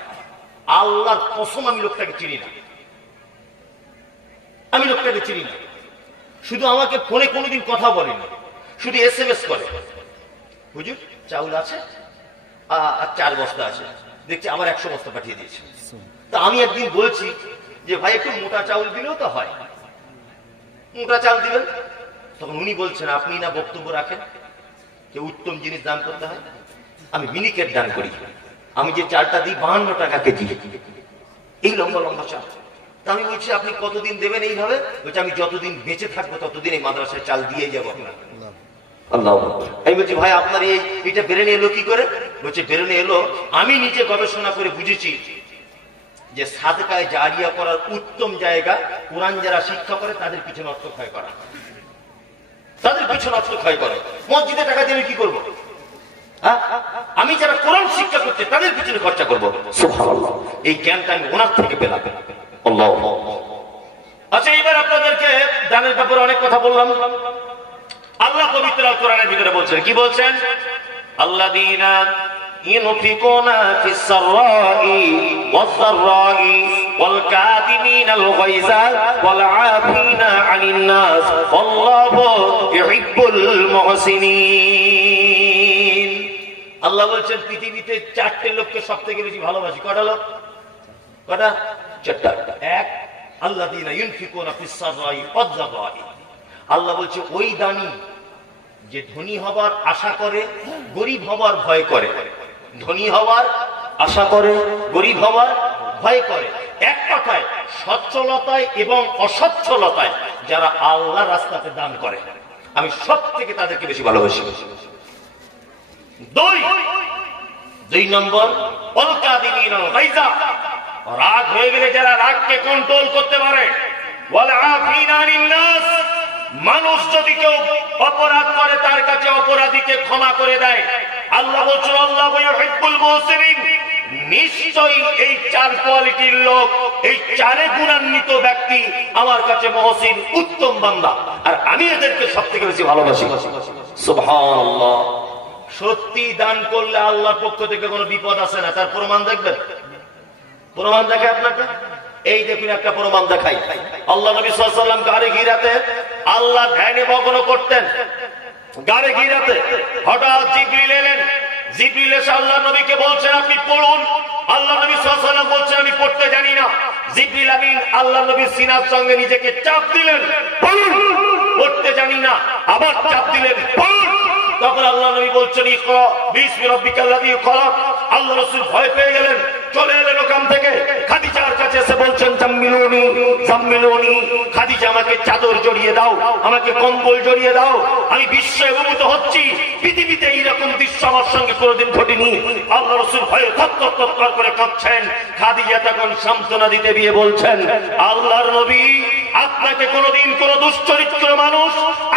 আল্লাহর কসম আমি লোকটাকে চিনি না, আমি লোকটাকে চিনি না। শুধু আমাকে ফোনে কোনোদিন কথা বলেনি, শুধু SMS করে, হুজুর চাউল আছে আর 4 বস্তা আছে, দেখছি আবার 100 বস্তা পাঠিয়ে দিয়েছে। তা আমি একদিন বলছি যে ভাই একটু মোটা চাউল দিলেও তো হয়, মোটা চাল দিবেন। তখন উনি বলছেন আপনি না বক্তব্য রাখেন যে উত্তম জিনিস দান করতে হয়, আমি মিনিকেট দান করি, আমি যে চালটা দিই 52 টাকা কেজি, এই লম্বা লম্বা চাল। তা আমি বলছি আপনি কতদিন দেবেন এইভাবে? বলছি আমি যতদিন বেঁচে থাকবো ততদিন এই মাদ্রাসায় চাল দিয়ে যাবো আপনার। আমি বলছি ভাই আপনার এইটা বেরেনে এলো কি করে? বলছে বেরেনে এলো, আমি নিজে গবেষণা করে বুঝেছি যে সাদকায়ে জারিয়া করার উত্তম জায়গা কোরআন যারা শিক্ষা করে তাদের পিছনে অর্থ ক্ষয় করা, তাদের পিছনে অর্থ ক্ষয় করে। মসজিদে টাকা দিয়ে আমি কি করবো? আমি যারা কোরআন শিক্ষা করছে তাদের পিছনে খরচা করবো। সুবহানাল্লাহ, এই জ্ঞানটা আমি ওনার থেকে পেলাম। আচ্ছা এবার আপনাদেরকে দানের ব্যাপারে অনেক কথা বললাম। আল্লাহ পবিত্র কোরআনের ভিতরে বলছেন, কি বলছেন? আল্লাযীনা ইউনফিকুনা ফিস সাররাই ওয়াজ যাররাই ওয়াল কাযিমিনাল গায়যা ওয়াল আফিনা আনিন নাস আল্লাহু ইউহিব্বুল মুহসিনিন। আল্লাহ বলছেন পৃথিবীতে 4টে লোককে সবথেকে বেশি ভালোবাসি। কটা লোক? কটা? 4টা। এক, আল্লাযীনা ইউনফিকুনা ফিস সাররাই ওয়াজ যাররাই। আল্লাহ বলছে ওই দানি যে ধনী হবার আশা করে, গরিব হবার ভয় করে। ধনী হওয়ার আশা করে, গরিব হওয়ার ভয় করে। এক কথায় সচ্ছলতায় এবং অসচ্ছলতায় যারা আল্লাহ রাস্তাতে দান করে, আমি সব থেকে তাদেরকে বেশি ভালোবাসি। 2 নম্বর, ওয়াল কাযিমিনাল গায়যা, রাগ হয়ে গেলে যারা রাগকে কন্ট্রোল করতে পারে। ওয়াল আফিনা আনিন নাস, মানুষ যদি কেউ অপরাধ করে তার কাছে অপরাধীকে ক্ষমা করে দেয়। আল্লাহ বলছেন আল্লাহু ইউহিব্বুল মুহসিনিন, নিশ্চয়ই এই 4 কোয়ালিটির লোক, এই 4 গুণান্বিত ব্যক্তি আমার কাছে মুহসিন, উত্তম বান্দা, আর আমি এদেরকে সবথেকে বেশি ভালোবাসি। সুবহানাল্লাহ। সত্যি দান করলে আল্লাহর পক্ষ থেকে কোনো বিপদ আসে না। তার প্রমাণ দেখবেন? প্রমাণ দেখে আপনাকে এই দেখুন একটা প্রমাণ দেখাই। আল্লাহ নবী সাল্লাল্লাহু আলাইহি ওয়াসাল্লাম গারে গিরাতে আল্লাহ ধ্যানে মগ্ন করতেন। গারে গিরাতে হঠাৎ জিবরিল এলেন। জিবরিল এসে আল্লাহ নবীকে বলছেন আপনি পড়ুন। আল্লাহ নবী সাল্লাল্লাহু আলাইহি ওয়াসাল্লাম বলছেন আমি পড়তে জানি না। জিবরিল আমিন আল্লাহ নবীর সিনার সঙ্গে নিজেকে চাপ দিলেন, পড়ুন। পড়তে জানি না, আবার চাপ দিলেন, পড়ুন। তখন আল্লাহ নবী বলছেন ইকরা বিসমি রাব্বিকাল্লাযী খলাক। আল্লাহ রাসূল ভয় পেয়ে গেলেন, চলে এলেন ওখান থেকে খাদিজার কাছে এসে বলছেন জাম্মিলুনি জাম্মিলুনি, খাদিজা আমাকে চাদর জড়িয়ে দাও, আমাকে কম্বল জড়িয়ে দাও। আমি বিস্ময়ে অভিভূত হচ্ছি, পৃথিবীতে এইরকম দৃশ্য আমার সঙ্গে কোনোদিন ঘটেনি। আল্লাহ রাসূল ভয়ে থরথর করে কাঁপছেন। খাদিজা তখন সান্ত্বনা দিতে গিয়ে বলছেন আল্লাহর নবী আপনাকে কোনোদিন কোন দুশ্চরিত্র মানুষ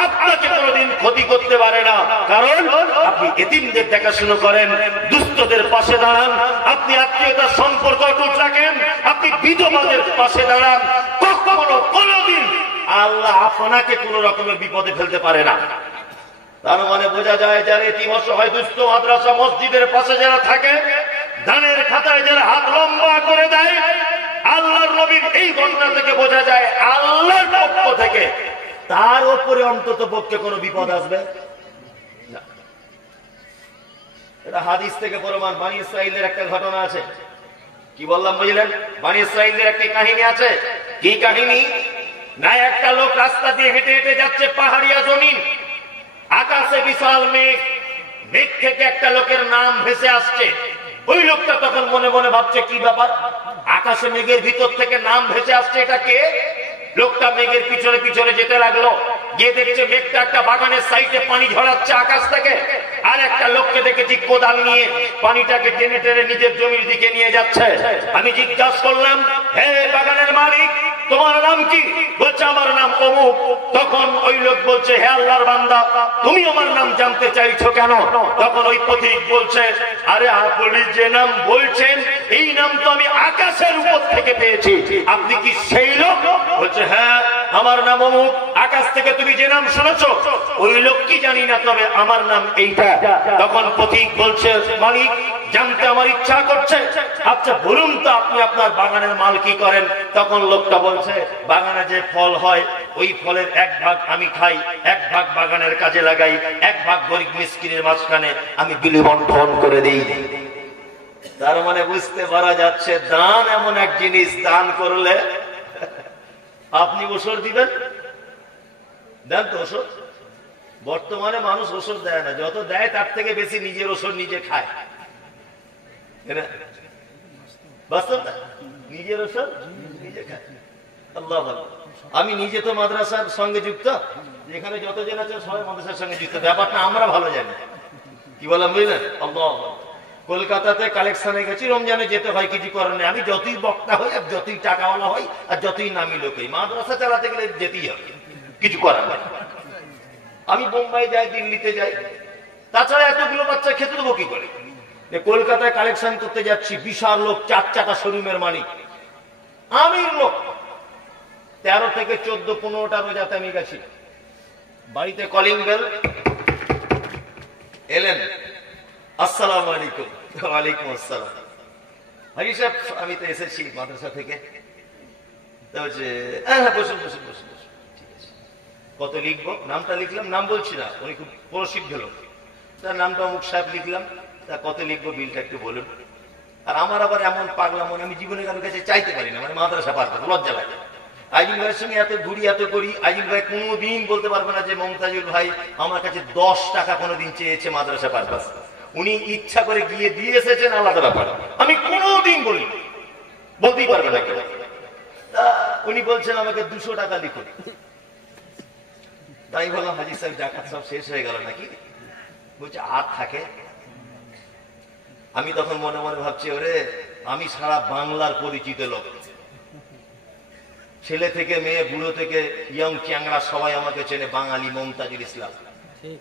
আপনাকে কোনোদিন ক্ষতি করতে পারে না, কারণ আপনি এতিমদের দেখাশোনা করেন, দুস্থদের পাশে দাঁড়ান, আপনি আত্মীয়তার সম্পর্ক অটুট রাখেন, আপনি বিধবাদের পাশে দাঁড়ান। কখনো কোনোদিন আল্লাহ আপনাকে কোন রকমের বিপদে ফেলতে পারে না। তার মানে বোঝা যায় যারা এতিম অসহায় দুস্থ মাদ্রাসা মসজিদের পাশে যারা থাকে, দানের খাতায় যারা হাত লম্বা করে দেয়, আল্লাহর নবীর এই বর্ণনা থেকে বোঝা যায় আল্লাহর পক্ষ থেকে তার উপরে অন্তত পক্ষে কোনো বিপদ আসবে না। এটা হাদিস থেকে প্রমাণ। বনী ইসরাঈলের একটা ঘটনা আছে। কি বললাম বুঝলেন? বনী ইসরাঈলের একটি কাহিনী আছে। কি কাহিনী? না একটা লোক রাস্তা দিয়ে হেঁটে হেঁটে যাচ্ছে, পাহাড়িয়া জমিন, আকাশে বিশাল মেঘ, মেঘ থেকে একটা লোকের নাম ভেসে আসছে। ওই লোকটা তখন মনে মনে ভাবছে কি ব্যাপার, আকাশে মেঘের ভিতর থেকে নাম ভেসে আসছে, এটা কে? লোকটা মেঘের পিছনে পিছনে যেতে লাগলো, গিয়ে দেখছে মেঘটা একটা বাগানের সাইডে পানি ঝরাচ্ছে আকাশ থেকে। আর একটা লোককে দেখেছি কোদাল নিয়ে পানিটাকে টেনে টেনে নিজের জমির দিকে নিয়ে যাচ্ছে। আমি জিজ্ঞাসা করলাম হে বাগানের মালিক তোমার নাম কি? বলছে আমার নাম অমুক। তখন ওই লোক বলছে হে আল্লাহর বান্দা তুমি আমার নাম জানতে চাইছো কেন? তখন ওই পথিক বলছে আরে আপনি যে নাম বলছেন এই নাম তো আমি আকাশের উপর থেকে পেয়েছি, আপনি কি সেই লোক? বলছে হ্যাঁ আমার নাম অমুক। আকাশ থেকে তুমি যে নাম শুনেছো ওই লোক কি জানি না, তবে আমার নাম এইটা। তখন পথিক বলছে মালিক জানতে আমার ইচ্ছা করছে, আচ্ছা বলুন তো আপনি আপনার বাগানের মাল কি করেন? তখন লোকটা বলছে বাগানে যে ফল হয় ওই ফলের এক ভাগ আমি খাই, এক ভাগ বাগানের কাজে লাগাই, এক ভাগ গরিব মিসকিনের মাঝখানে আমি বিলি বন্টন করে দিই। তার মানে বুঝতে পারা যাচ্ছে দান এমন এক জিনিস, দান করলে আপনি ওষুধ দিবেন, দেন তো ওষুধ। বর্তমানে মানুষ ওষুধ দেয় না, যত দেয় তার থেকে বেশি নিজের ওষুধ নিজে খায়। নিজের ওষুধ নিজে খায়। আল্লাহ ভালো। আমি নিজে তো মাদ্রাসার সঙ্গে যুক্ত, যেখানে যতজন আছে সবাই মাদ্রাসার সঙ্গে যুক্ত। ব্যাপারটা আমরা ভালো জানি। কি বললাম বুঝলেন? আল্লাহ কলকাতাতে কালেকশনে গেছি, রমজানে যেতে হয়, কিছু করার নেই। আমি যতই বক্তা হই আর যতই টাকাওয়ালা হই আর যতই নামি লোক হই, মাদ্রাসা চালাতে গেলে যেতেই হবে, কিছু করার নেই। আমি বোম্বাই যাই, দিল্লিতে যাই, তাছাড়া এতগুলো বাচ্চা খেতে দেবো কি করে? কলকাতায় কালেকশন করতে যাচ্ছি, বিশাল লোক, 4 চাকা শোরুমের মালিক, আমির লোক, 13 থেকে 14-15টা রোজাতে আমি গেছি। বাড়িতে কলিং বেল, এলেন আসসালামু আলাইকুম। ওয়ালাইকুম আসসালাম। হাজি সাহেব আমি তো এসেছি মাদ্রাসা থেকে। হ্যাঁ বসুন বসুন বসুন বসুন, ঠিক আছে। কত লিখবো? নামটা লিখলাম, নাম বলছি না, উনি খুব প্রসিদ্ধ লোক, তার নামটা অমুক সাহেব লিখলাম। তা কত লিখবো বিলটা একটু বলুন। আর আমার আবার এমন পাগলা মনে, আমি জীবনে কারোর কাছে চাইতে পারি না, মানে মাদ্রাসা পার করতে লজ্জা লাগে। আইজুল ভাইয়ের সঙ্গে এত ঘুরি এত করি, আইজুল ভাই কোনোদিন বলতে পারবে না যে মমতাজুল ভাই আমার কাছে 10 টাকা কোনোদিন চেয়েছে মাদ্রাসা পারপাস। উনি ইচ্ছা করে গিয়ে দিয়ে এসেছেন, আলাদা ব্যাপার। আমি কোনোদিন বলি, বলতেই পারবে না কেউ। উনি বলছেন আমাকে 200 টাকা লিখুন। তাই বললাম হাজি সাহেব ডাকাত সব শেষ হয়ে গেল নাকি? বলছে আর থাকে। আমি তখন মনে মনে ভাবছি ওরে আমি সারা বাংলার পরিচিত লোক, ছেলে থেকে মেয়ে, বুড়ো থেকে ইয়ং চ্যাংরা সবাই আমাকে চেনে, বাঙালি মমতাজুল ইসলাম।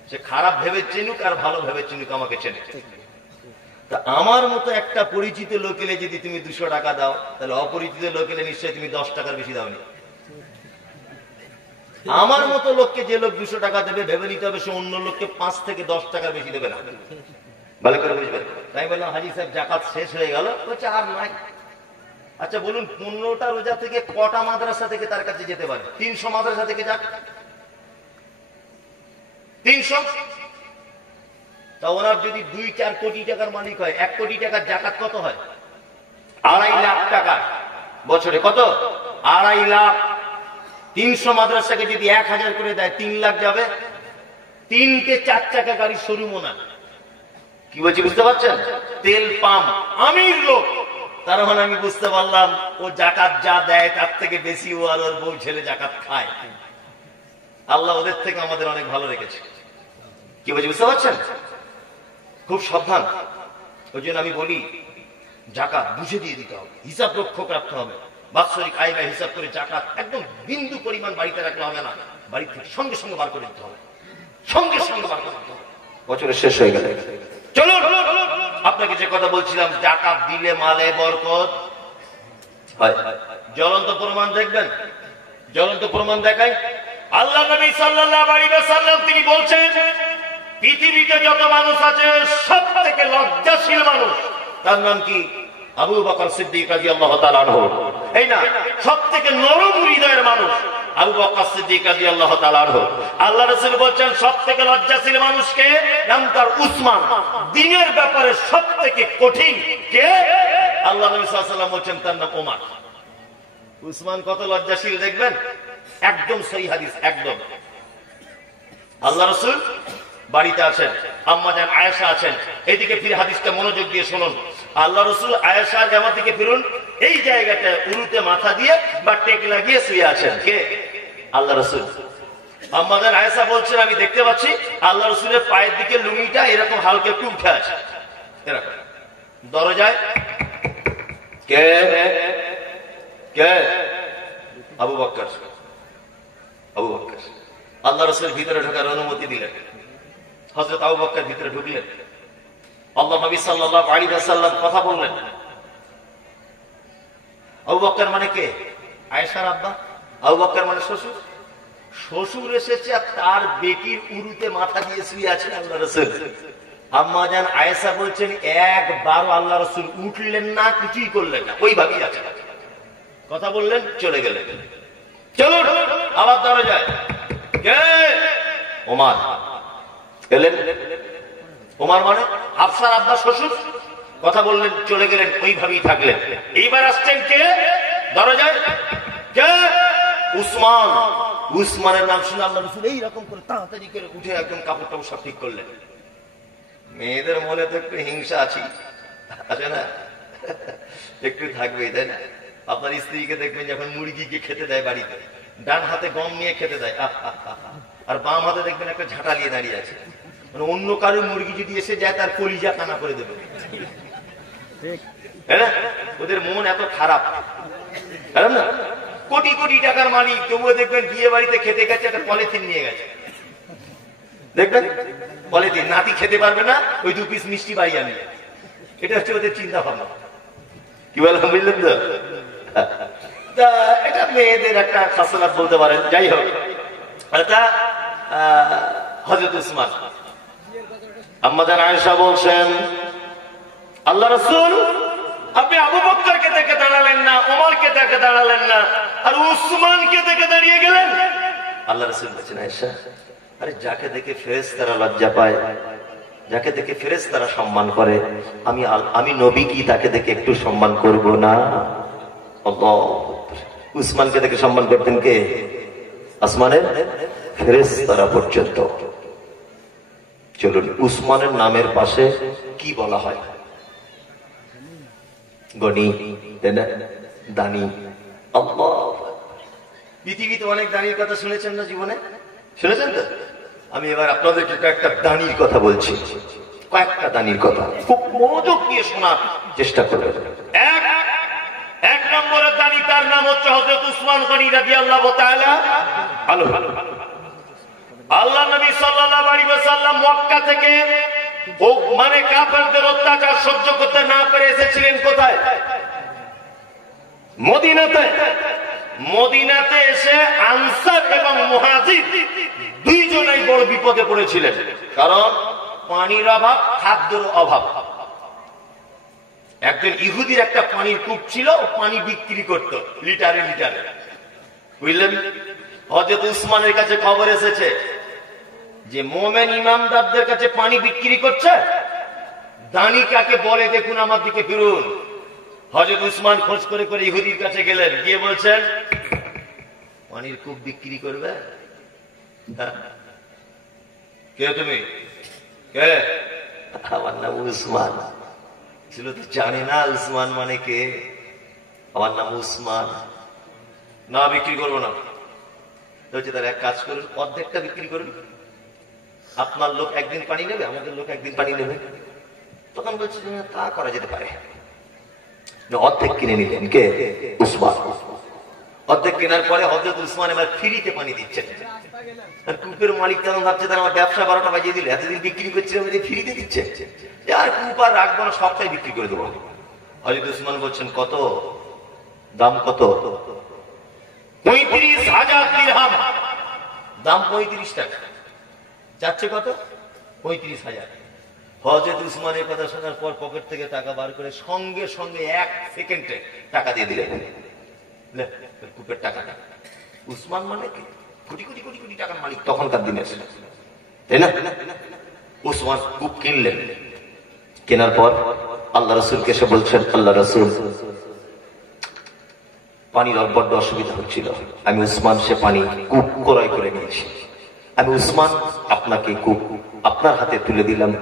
সে খারাপ ভেবে চিনুক আর ভালো ভেবে চিনুক আমাকে চেনে। তা আমার মতো একটা পরিচিত লোকেলে যদি তুমি 200 টাকা দাও, তাহলে অপরিচিত লোকেলে নিশ্চয়ই তুমি 10 টাকার বেশি দাওনি। আমার মতো লোককে যে লোক 200 টাকা দেবে ভেবে নিতে হবে সে অন্য লোককে 5 থেকে 10 টাকা বেশি দেবে না। ভালো করে বুঝবেন। তাই বললাম হাজি সাহেব জাকাত শেষ হয়ে গেল, বলছে আর নাই। আচ্ছা বলুন 15টা রোজা থেকে কটা মাদ্রাসা থেকে তার কাছে যেতে পারে? 300 মাদ্রাসা থেকে যাক, 300। তা ওনার যদি 2-4 কোটি টাকার মালিক হয়, 1 কোটি টাকার জাকাত কত হয়? 2.5 লাখ টাকা বছরে। কত? 2.5 লাখ। 300 মাদ্রাসাকে যদি 1000 করে দেয় 3 লাখ যাবে। 3টে 4 চাকা গাড়ি শোরুমও না। কি বলছি বুঝতে পারছেন? তেল পাম্প, আমির লোক। তার মানে আমি বুঝতে পারলাম ও জাকাত যা দেয় তার থেকে বেশি ও আর ওর বউ ছেলে জাকাত খায়। আল্লাহ ওদের থেকে আমাদের অনেক ভালো রেখেছে। কি বলছি বুঝতে পারছেন? খুব সাবধান। ওই জন্য আমি বলি জাকাত বুঝে দিয়ে দিতে হবে, হিসাব রক্ষক রাখতে হবে। বাৎসরিক আয় ব্যয় হিসাব করে জাকাত একদম বিন্দু পরিমাণ বাড়িতে রাখলে হবে না, বাড়ি থেকে সঙ্গে সঙ্গে বার করে দিতে হবে, সঙ্গে সঙ্গে বার করে দিতে হবে। বছরের শেষ হয়ে গেলে চলো আপনাকে যে কথা বলছিলাম, জাকাত দিলে মালে বরকত হয়। জ্বলন্ত প্রমাণ দেখবেন, জ্বলন্ত প্রমাণ দেখায়। আল্লাহ নবী সাল্লাল্লাহু আলাইহি ওয়াসাল্লাম তিনি বলছেন পৃথিবীতে যত মানুষ আছে সব থেকে লজ্জাশীল মানুষ তার নাম কি? আবু বকর সিদ্দিক রাদিয়াল্লাহু তাআলা আনহু। এই না, সব থেকে নরম হৃদয়ের মানুষ আবু বকর সিদ্দিক রাদিয়াল্লাহু তাআলা আনহু। আল্লাহ রাসূল বলেন সব থেকে লজ্জাশীল মানুষকে নাম তার উসমান। দ্বীনের ব্যাপারে সব থেকে কঠিন কে? আল্লাহ নবী সাল্লাল্লাহু আলাইহি ওয়াসাল্লাম বলেন তার নাম ওমর। উসমান কত লজ্জাশীল দেখবেন, একদম সহিহ হাদিস একদম। আল্লাহ রাসূল বাড়িতে আছেন, আম্মা জান আয়েশা আছেন, এইদিকে ফিরে হাদিসটা মনোযোগ দিয়ে শুনুন। আল্লাহ রাসূল আয়েশার জামার দিকে ফিরুন, এই জায়গাটা উরুতে মাথা দিয়ে বা টেক লাগিয়ে শুয়ে আছেন। কে? আল্লাহ রাসূল। আম্মা জান আয়েশা বলছেন আমি দেখতে পাচ্ছি আল্লাহ রাসূলের পায়ের দিকে লুঙ্গিটা এরকম হালকা একটু উঠে আছে, এরকম। দরজায় কে? কে? আবু বকর। আবু বকর। আল্লাহ রাসূল ভিতরে ঢোকার অনুমতি দিলেন। হযরত আবু বকর ভিতরে ঢুকলেন। আল্লাহ নবী সাল্লাল্লাহু আলাইহি ওয়াসাল্লাম কথা বললেন। আবু বকর মানে কে? আয়েশার আব্বা। আবু বকর মানে শ্বশুর। শ্বশুর এসেছে আর তার বেটির উরুতে মাথা দিয়ে শুয়ে আছেন আল্লাহ রাসূল। আম্মা জান আয়েশা বলছেন একবারও আল্লাহ রাসূল উঠলেন না, কিছুই করলেন না, ওইভাবেই আছেন। কথা বললেন, চলে গেলেন। চলো আবার দরজায় কে? ওমর। এলেন। ওমর মানে হাফসার আব্বা, শ্বশুর। কথা বললেন, চলে গেলেন, ওইভাবেই থাকলেন। এইবার আসছেন কে? দরজায় কে? উসমান। উসমানের নাম শুনে আল্লাহ রাসূল এইরকম করে তাড়াতাড়ি করে উঠে একদম কাপড় টাপড় সব ঠিক করলেন। মেয়েদের মনে তো একটু হিংসা আছে না? একটু থাকবেই, তাই না? আপনার স্ত্রীকে দেখবেন যখন মুরগিকে খেতে দেয় বাড়িতে, ডান হাতে গম নিয়ে খেতে দেয়, আর বাম হাতে দেখবেন একটা ঝাঁটা নিয়ে দাঁড়িয়ে আছে। মানে অন্য কারো মুরগি যদি এসে যায় তার কলিজা কানা করে দেবে। ওদের মন এত খারাপ না? কোটি কোটি টাকার মালিক, তবুও দেখবেন বিয়ে বাড়িতে খেতে গেছে একটা পলিথিন নিয়ে গেছে। দেখবেন পলিথিন, নাতি খেতে পারবে না, ওই 2 পিস মিষ্টি বাড়ি আনবে। এটা হচ্ছে ওদের চিন্তা ভাবনা। কি বললাম বুঝলেন তো? এটা মেয়েদের একটা খাসলাত বলতে পারেন। যাই হোক, এটা হযরত উসমান। আম্মা জান আয়েশা বলছেন আল্লাহ রাসূল আপনি আবু বকরকে দেখে দাঁড়ালেন না, ওমরকে দেখে দাঁড়ালেন না, আর উসমানকে দেখে দাঁড়িয়ে গেলেন। আল্লাহ রাসূল বলেছেন আয়েশা, আরে যাকে দেখে ফেরেশতারা লজ্জা পায়, যাকে দেখে ফেরেশতারা সম্মান করে, আমি নবী কি তাকে দেখে একটু সম্মান করব না? আল্লাহ। উসমানকে দেখে সম্মান করতেন কে? আসমানের ফেরেশতারা পর্যন্ত। চলুন উসমানের নামের পাশে কি বলা হয়? গনি, দানি। পৃথিবীতে অনেক দানির কথা শুনেছেন না জীবনে? শুনেছেন তো? আমি এবার আপনাদেরকে কয়েকটা দানির কথা বলছি, কয়েকটা দানির কথা খুব মনোযোগ দিয়ে শোনার চেষ্টা করবেন। এক নম্বরের দানি, তার নাম হচ্ছে হযরত উসমান গনি রাদিয়াল্লাহু তাআলা আনহু। আল্লাহ নবী সাল্লাল্লাহু আলাইহি ওয়াসাল্লাম মক্কা থেকে মানে কাফেরদের অত্যাচার সহ্য করতে না পেরে এসেছিলেন কোথায়? মদিনাতে। মদিনাতে এসে আনসার এবং মুহাজির দুইজনেই বড় বিপদে পড়েছিলেন, কারণ পানির অভাব, খাদ্যের অভাব। একজন ইহুদির একটা পানির কূপ ছিল, পানি বিক্রি করত লিটারে লিটারে, বুঝলেন। হযরত উসমানের কাছে খবর এসেছে যে মোমেন ইমামদারদের কাছে পানি বিক্রি করছে, দানি কাকে বলে দেখুন, আমার দিকে ফিরুন। হযরত উসমান খোঁজ করে করে ইহুদির কাছে গেলেন, গিয়ে বলছেন পানির কূপ বিক্রি করবে? কে তুমি? কে? আমার নাম উসমান। ছিল তো জানে না উসমান মানে কে। আমার নাম উসমান। না, বিক্রি করবো না। তার এক কাজ করুন, অর্ধেকটা বিক্রি করুন। আপনার লোক একদিন পানি নেবে, আমাদের লোক একদিন পানি নেবে। তখন বলছে তা করা যেতে পারে। অর্ধেক কিনে নিলেন কে? উসমান। অর্ধেক কেনার পরে হযরত উসমান এবার ফ্রিতে পানি দিচ্ছেন। আর কূপের মালিক তখন ভাবছে তার আমার ব্যবসা 12টা বাজিয়ে দিল, এতদিন বিক্রি করছিলাম, ফ্রিতে দিচ্ছে, আর কূপ আর রাখবো না, সবটাই বিক্রি করে দেবো। হযরত উসমান বলছেন কত দাম? কত? 35,000 দিরহাম দাম। 35 টাকা যাচ্ছে। কত? 35,000। হযরত উসমানের কথা শোনার পর পকেট থেকে টাকা বার করে সঙ্গে সঙ্গে 1 সেকেন্ডে টাকা দিয়ে দিলেন। কূপের টাকাটা। উসমান মানে কি কোটি কোটি কোটি কোটি টাকার মালিক তখনকার দিনে, তাই না? উসমান কূপ কিনলেন। কেনার পর আল্লাহ রাসূলকে এসে বলছেন, আল্লাহ রাসূল, পানির বড্ড অসুবিধা হচ্ছিল, আমি উসমান সে পানি কূপ ক্রয় করে নিয়েছি। আমি উসমান আপনাকে কূপ আপনার হাতে তুলে দিলাম।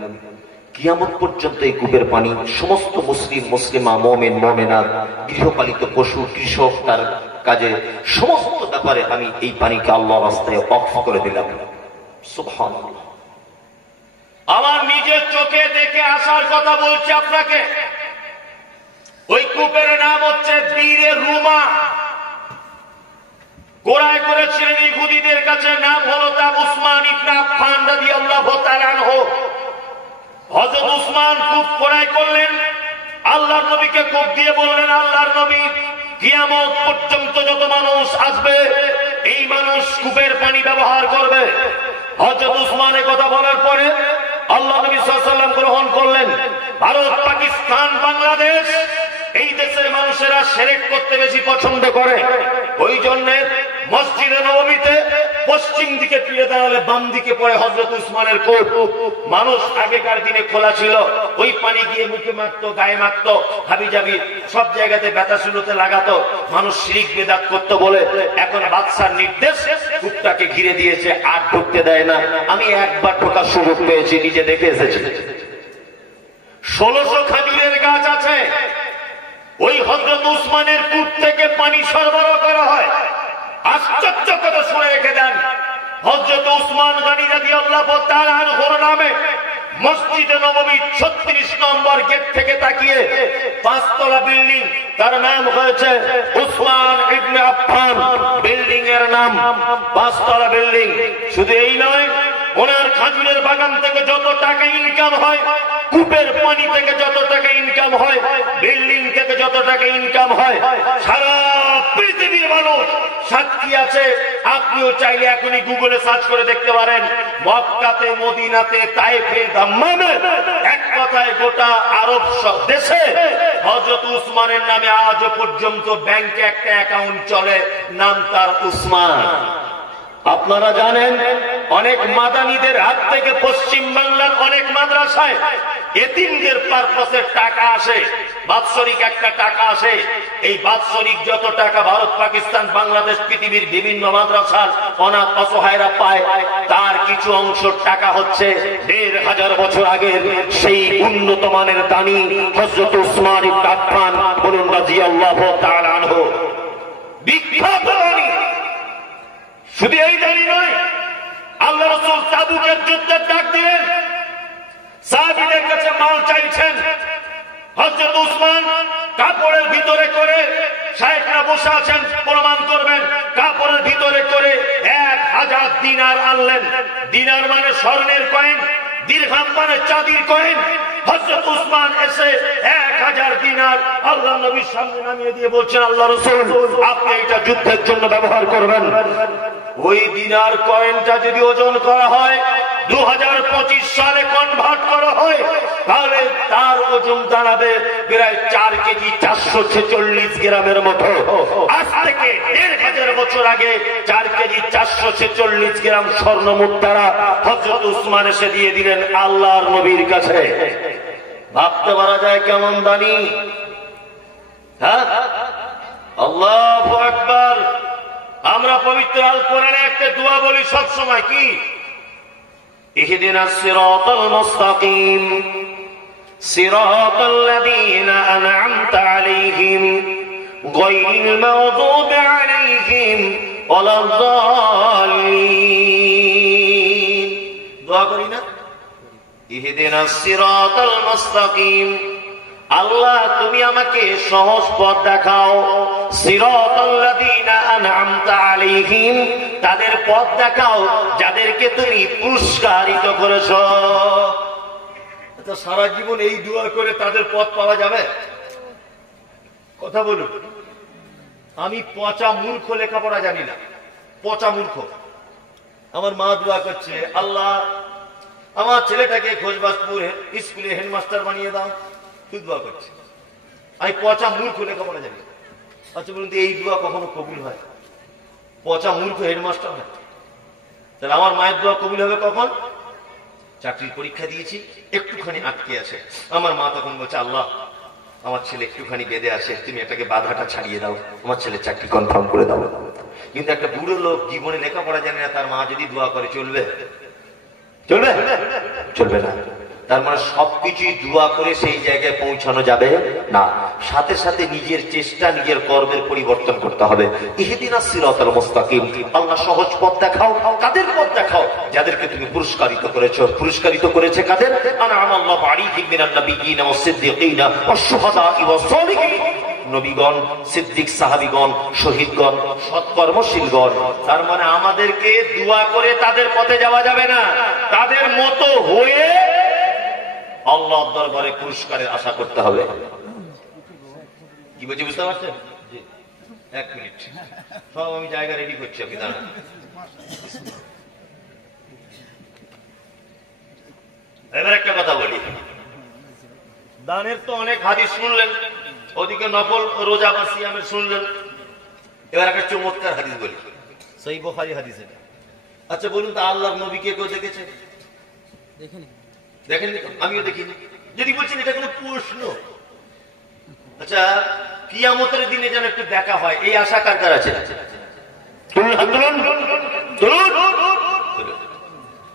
কিয়ামত পর্যন্ত এই কূপের পানি সমস্ত মুসলিম, মুসলিমা, মুমিন, মুমিনাত, গৃহপালিত পশু, কৃষক, তার কাজে সমস্ত ব্যাপারে আমি এই পানিকে আল্লাহর রাস্তায় ওয়াকফ করে দিলাম। সুবহানাল্লাহ। আমার নিজের চোখে দেখে আসার কথা বলছি আপনাকে। ওই কূপের নাম হচ্ছে বীরে রুমা। ক্রয় করেছিলেন ইহুদিদের কাছে, নাম হলো তার উসমান ইবনে আফফান রাদিয়াল্লাহু তাআলা আনহু। হযরত উসমান কূপ ক্রয় করলেন, আল্লাহর নবীকে কূপ দিয়ে বললেন, আল্লাহর নবী, কিয়ামত পর্যন্ত যত মানুষ আসবে এই মানুষ কূপের পানি ব্যবহার করবে। হযরত উসমান এই কথা বলার পরে আল্লাহ নবী সাল্লাল্লাহু আলাইহি ওয়াসাল্লাম গ্রহণ করলেন। ভারত, পাকিস্তান, বাংলাদেশ এই দেশের মানুষেরা শিরক করতে বেশি পছন্দ করে। ওই জন্য মসজিদে নববীতে পশ্চিম দিকে ফিরে দাঁড়ালে বাম দিকে পড়ে হযরত উসমানের কূপ। মানুষ আগেকার দিনে খোলা ছিল, ওই পানি গিয়ে মুখে মাখতো, গায়ে মাখতো, হাবিজাবি সব জায়গাতে ব্যথা শুলোতে লাগাতো, মানুষ শিরক বিদআত করতো বলে এখন বাদশার নির্দেশ কূপটাকে ঘিরে দিয়েছে, আর ঢুকতে দেয় না। আমি একবার ঢোকার সুযোগ পেয়েছি, নিজে দেখে এসেছি। 1600 খেজুরের গাছ আছে, ওই হযরত উসমানের কূপ থেকে পানি সরবরাহ করা হয়। আশ্চর্য কথা শুনে রেখে দেন, হযরত উসমান গনি রাদিয়াল্লাহু তাআলা আনহুর নামে মসজিদে নববী 36 নম্বর গেট থেকে তাকিয়ে 5 তলা বিল্ডিং, তার নাম হয়েছে উসমান ইবনে আফফান। বিল্ডিং এর নাম 5 তলা বিল্ডিং। শুধু এই নয়, ওনার খেজুরের বাগান থেকে যত টাকা ইনকাম হয়, কূপের পানি থেকে যত টাকা ইনকাম হয়, বিল্ডিং থেকে যত টাকা ইনকাম হয়, সারা পৃথিবীর মানুষ সাক্ষী আছে। আপনিও চাইলে এখনই গুগলে সার্চ করে দেখতে পারেন। মক্কাতে, মদিনাতে, তায়েফে, দাম্মামে, এক কথায় গোটা আরব দেশে হযরত উসমানের নামে আজও পর্যন্ত ব্যাংকে একটা অ্যাকাউন্ট চলে, নাম তার উসমান। আপনারা জানেন অনেক মাদানীদের হাত থেকে পশ্চিম বাংলার অনেক মাদ্রাসায় এতিমদের পারপাসে টাকা আসে, বাৎসরিক একটা টাকা আসে। এই বাৎসরিক যত টাকা ভারত, পাকিস্তান, বাংলাদেশ, পৃথিবীর বিভিন্ন মাদ্রাসার অনাথ অসহায়রা পায়, তার কিছু অংশ টাকা হচ্ছে 1500 বছর আগের সেই উন্নত মানের দানি হযরত উসমান ইবনে আফফান বলুন রাদিয়াল্লাহু তাআলা আনহু। বিখ্যাত দানি। শুধু এই দানি নয়, আল্লাহ রাসূল তাবুকের যুদ্ধের ডাক দিলেন, সাহাবীদের কাছে মাল চাইছেন। হযরত উসমান কাপড়ের ভিতরে করে, শায়েখরা বসে আছেন প্রমাণ করবেন, কাপড়ের ভিতরে করে 1000 দিনার আনলেন। দিনার মানে স্বর্ণের কয়েন, দিরহাম মানে চাঁদির কয়েন। হযরত উসমান এসে 1000 দিনার আল্লাহ নবীর সামনে নামিয়ে দিয়ে বলছেন, আল্লাহ রাসূল আপনি এটা যুদ্ধের জন্য ব্যবহার করবেন। ওই দিনার কয়েনটা যদি ওজন করা হয় 2025 সালে কনভার্ট করা হয়, তাহলে তার ওজন দাঁড়াবে প্রায় 4 কেজি 446 গ্রামের মতো। আজ থেকে 1000 বছর আগে 4 কেজি 446 গ্রাম স্বর্ণ মুদ্রা হযরত উসমান এসে দিয়ে দিলেন আল্লাহর নবীর কাছে। ভাবতে পারা যায় কেমন দানি। হ্যাঁ, আল্লাহু আকবার। আমরা পবিত্র আল কোরআনে একটা দোয়া বলি সব সময়, কি? ইহদিনাস সিরাতাল মুস্তাকিম সিরাতাল লাযীনা আন'আমতা আলাইহিম গায়রিল মাগদুবি আলাইহিম ওয়ালাদ দাল্লিন। দোয়া করি না, ইহদিনাস সিরাতাল মুস্তাকিম, আল্লাহ তুমি আমাকে সহজ পথ দেখাও। সিরাতাল লাযীনা আন'আমতা আলাইহিম, তাদের পথ দেখাও যাদেরকে তুমি পুরস্কারিত করেছো। সারা জীবন এই দোয়া করে তাদের পথ পাওয়া যাবে? কথা বলুন। আমি পচা মূর্খ, লেখাপড়া জানি না, পচা মূর্খ। আমার মা দোয়া করছে, আল্লাহ আমার ছেলেটাকে খোঁজবাজপুর স্কুলে হেডমাস্টার বানিয়ে দাও। তুই দোয়া করছে, আমি পচা মূর্খ, লেখাপড়া জানি। আচ্ছা বলুন তো, এই দোয়া কখনো কবুল হয়? পচা মূর্খ হেডমাস্টার হয়। তাহলে আমার মায়ের দোয়া কবুল হবে কখন? চাকরির পরীক্ষা দিয়েছি, একটুখানি আটকে আছে। আমার মা তখন বলছে, আল্লাহ আমার ছেলে একটুখানি বেঁধে আসে, তুমি এটাকে বাধাটা ছাড়িয়ে দাও, আমার ছেলে চাকরি কনফার্ম করে দাও। কিন্তু একটা বুড়ো লোক জীবনে লেখাপড়া জানে না, তার মা যদি দোয়া করে চলবে? চলবে? চলবে না। তার মানে সবকিছুই দোয়া করে সেই জায়গায় পৌঁছানো যাবে না। সাথে সাথে নিজের চেষ্টা, নিজের কর্মের পরিবর্তন করতে হবে। ইহদিনাস সিরাতাল মুস্তাকিম, আল্লাহ সহজ পথ দেখাও। কাদের পথ দেখাও? যাদেরকে তুমি পুরস্কারিত করেছো। পুরস্কারিত করেছে কাদের? আন'আমাল্লাহু আলাইহিম মিনান নাবিয়্যিনা ওয়াস সিদ্দীকিনা ওয়াস শুহাদা'i ওয়াস সালিহিন, নবীগণ, সিদ্দিক, সাহাবীগণ, শহীদগণ, সৎকর্মশীলগণ। তার মানে আমাদেরকে দোয়া করে তাদের পথে যাওয়া যাবে না, তাদের মতো হয়ে আল্লাহর দরবারে পুরস্কারের আশা করতে হবে। কি বলছি বুঝতে পারছেন? 1 মিনিট, সব আমি জায়গা রেডি করছি, আপনি দাঁড়ান। এবার একটা কথা বলি, দানের তো অনেক হাদিস শুনলেন, ওদিকে নফল রোজা বা সিয়ামের শুনলেন। এবার একটা চমৎকার হাদিস বলি, সহিহ বুখারী হাদিস এটা। আচ্ছা বলুন তো, আল্লাহর নবীকে কেউ দেখেছে? দেখেননি তো, আমিও দেখিনি। যদি বলছেন এটা কোনো প্রশ্ন, আচ্ছা কিয়ামতের দিনে যেন একটু দেখা হয়, এই আশা কার কার আছে?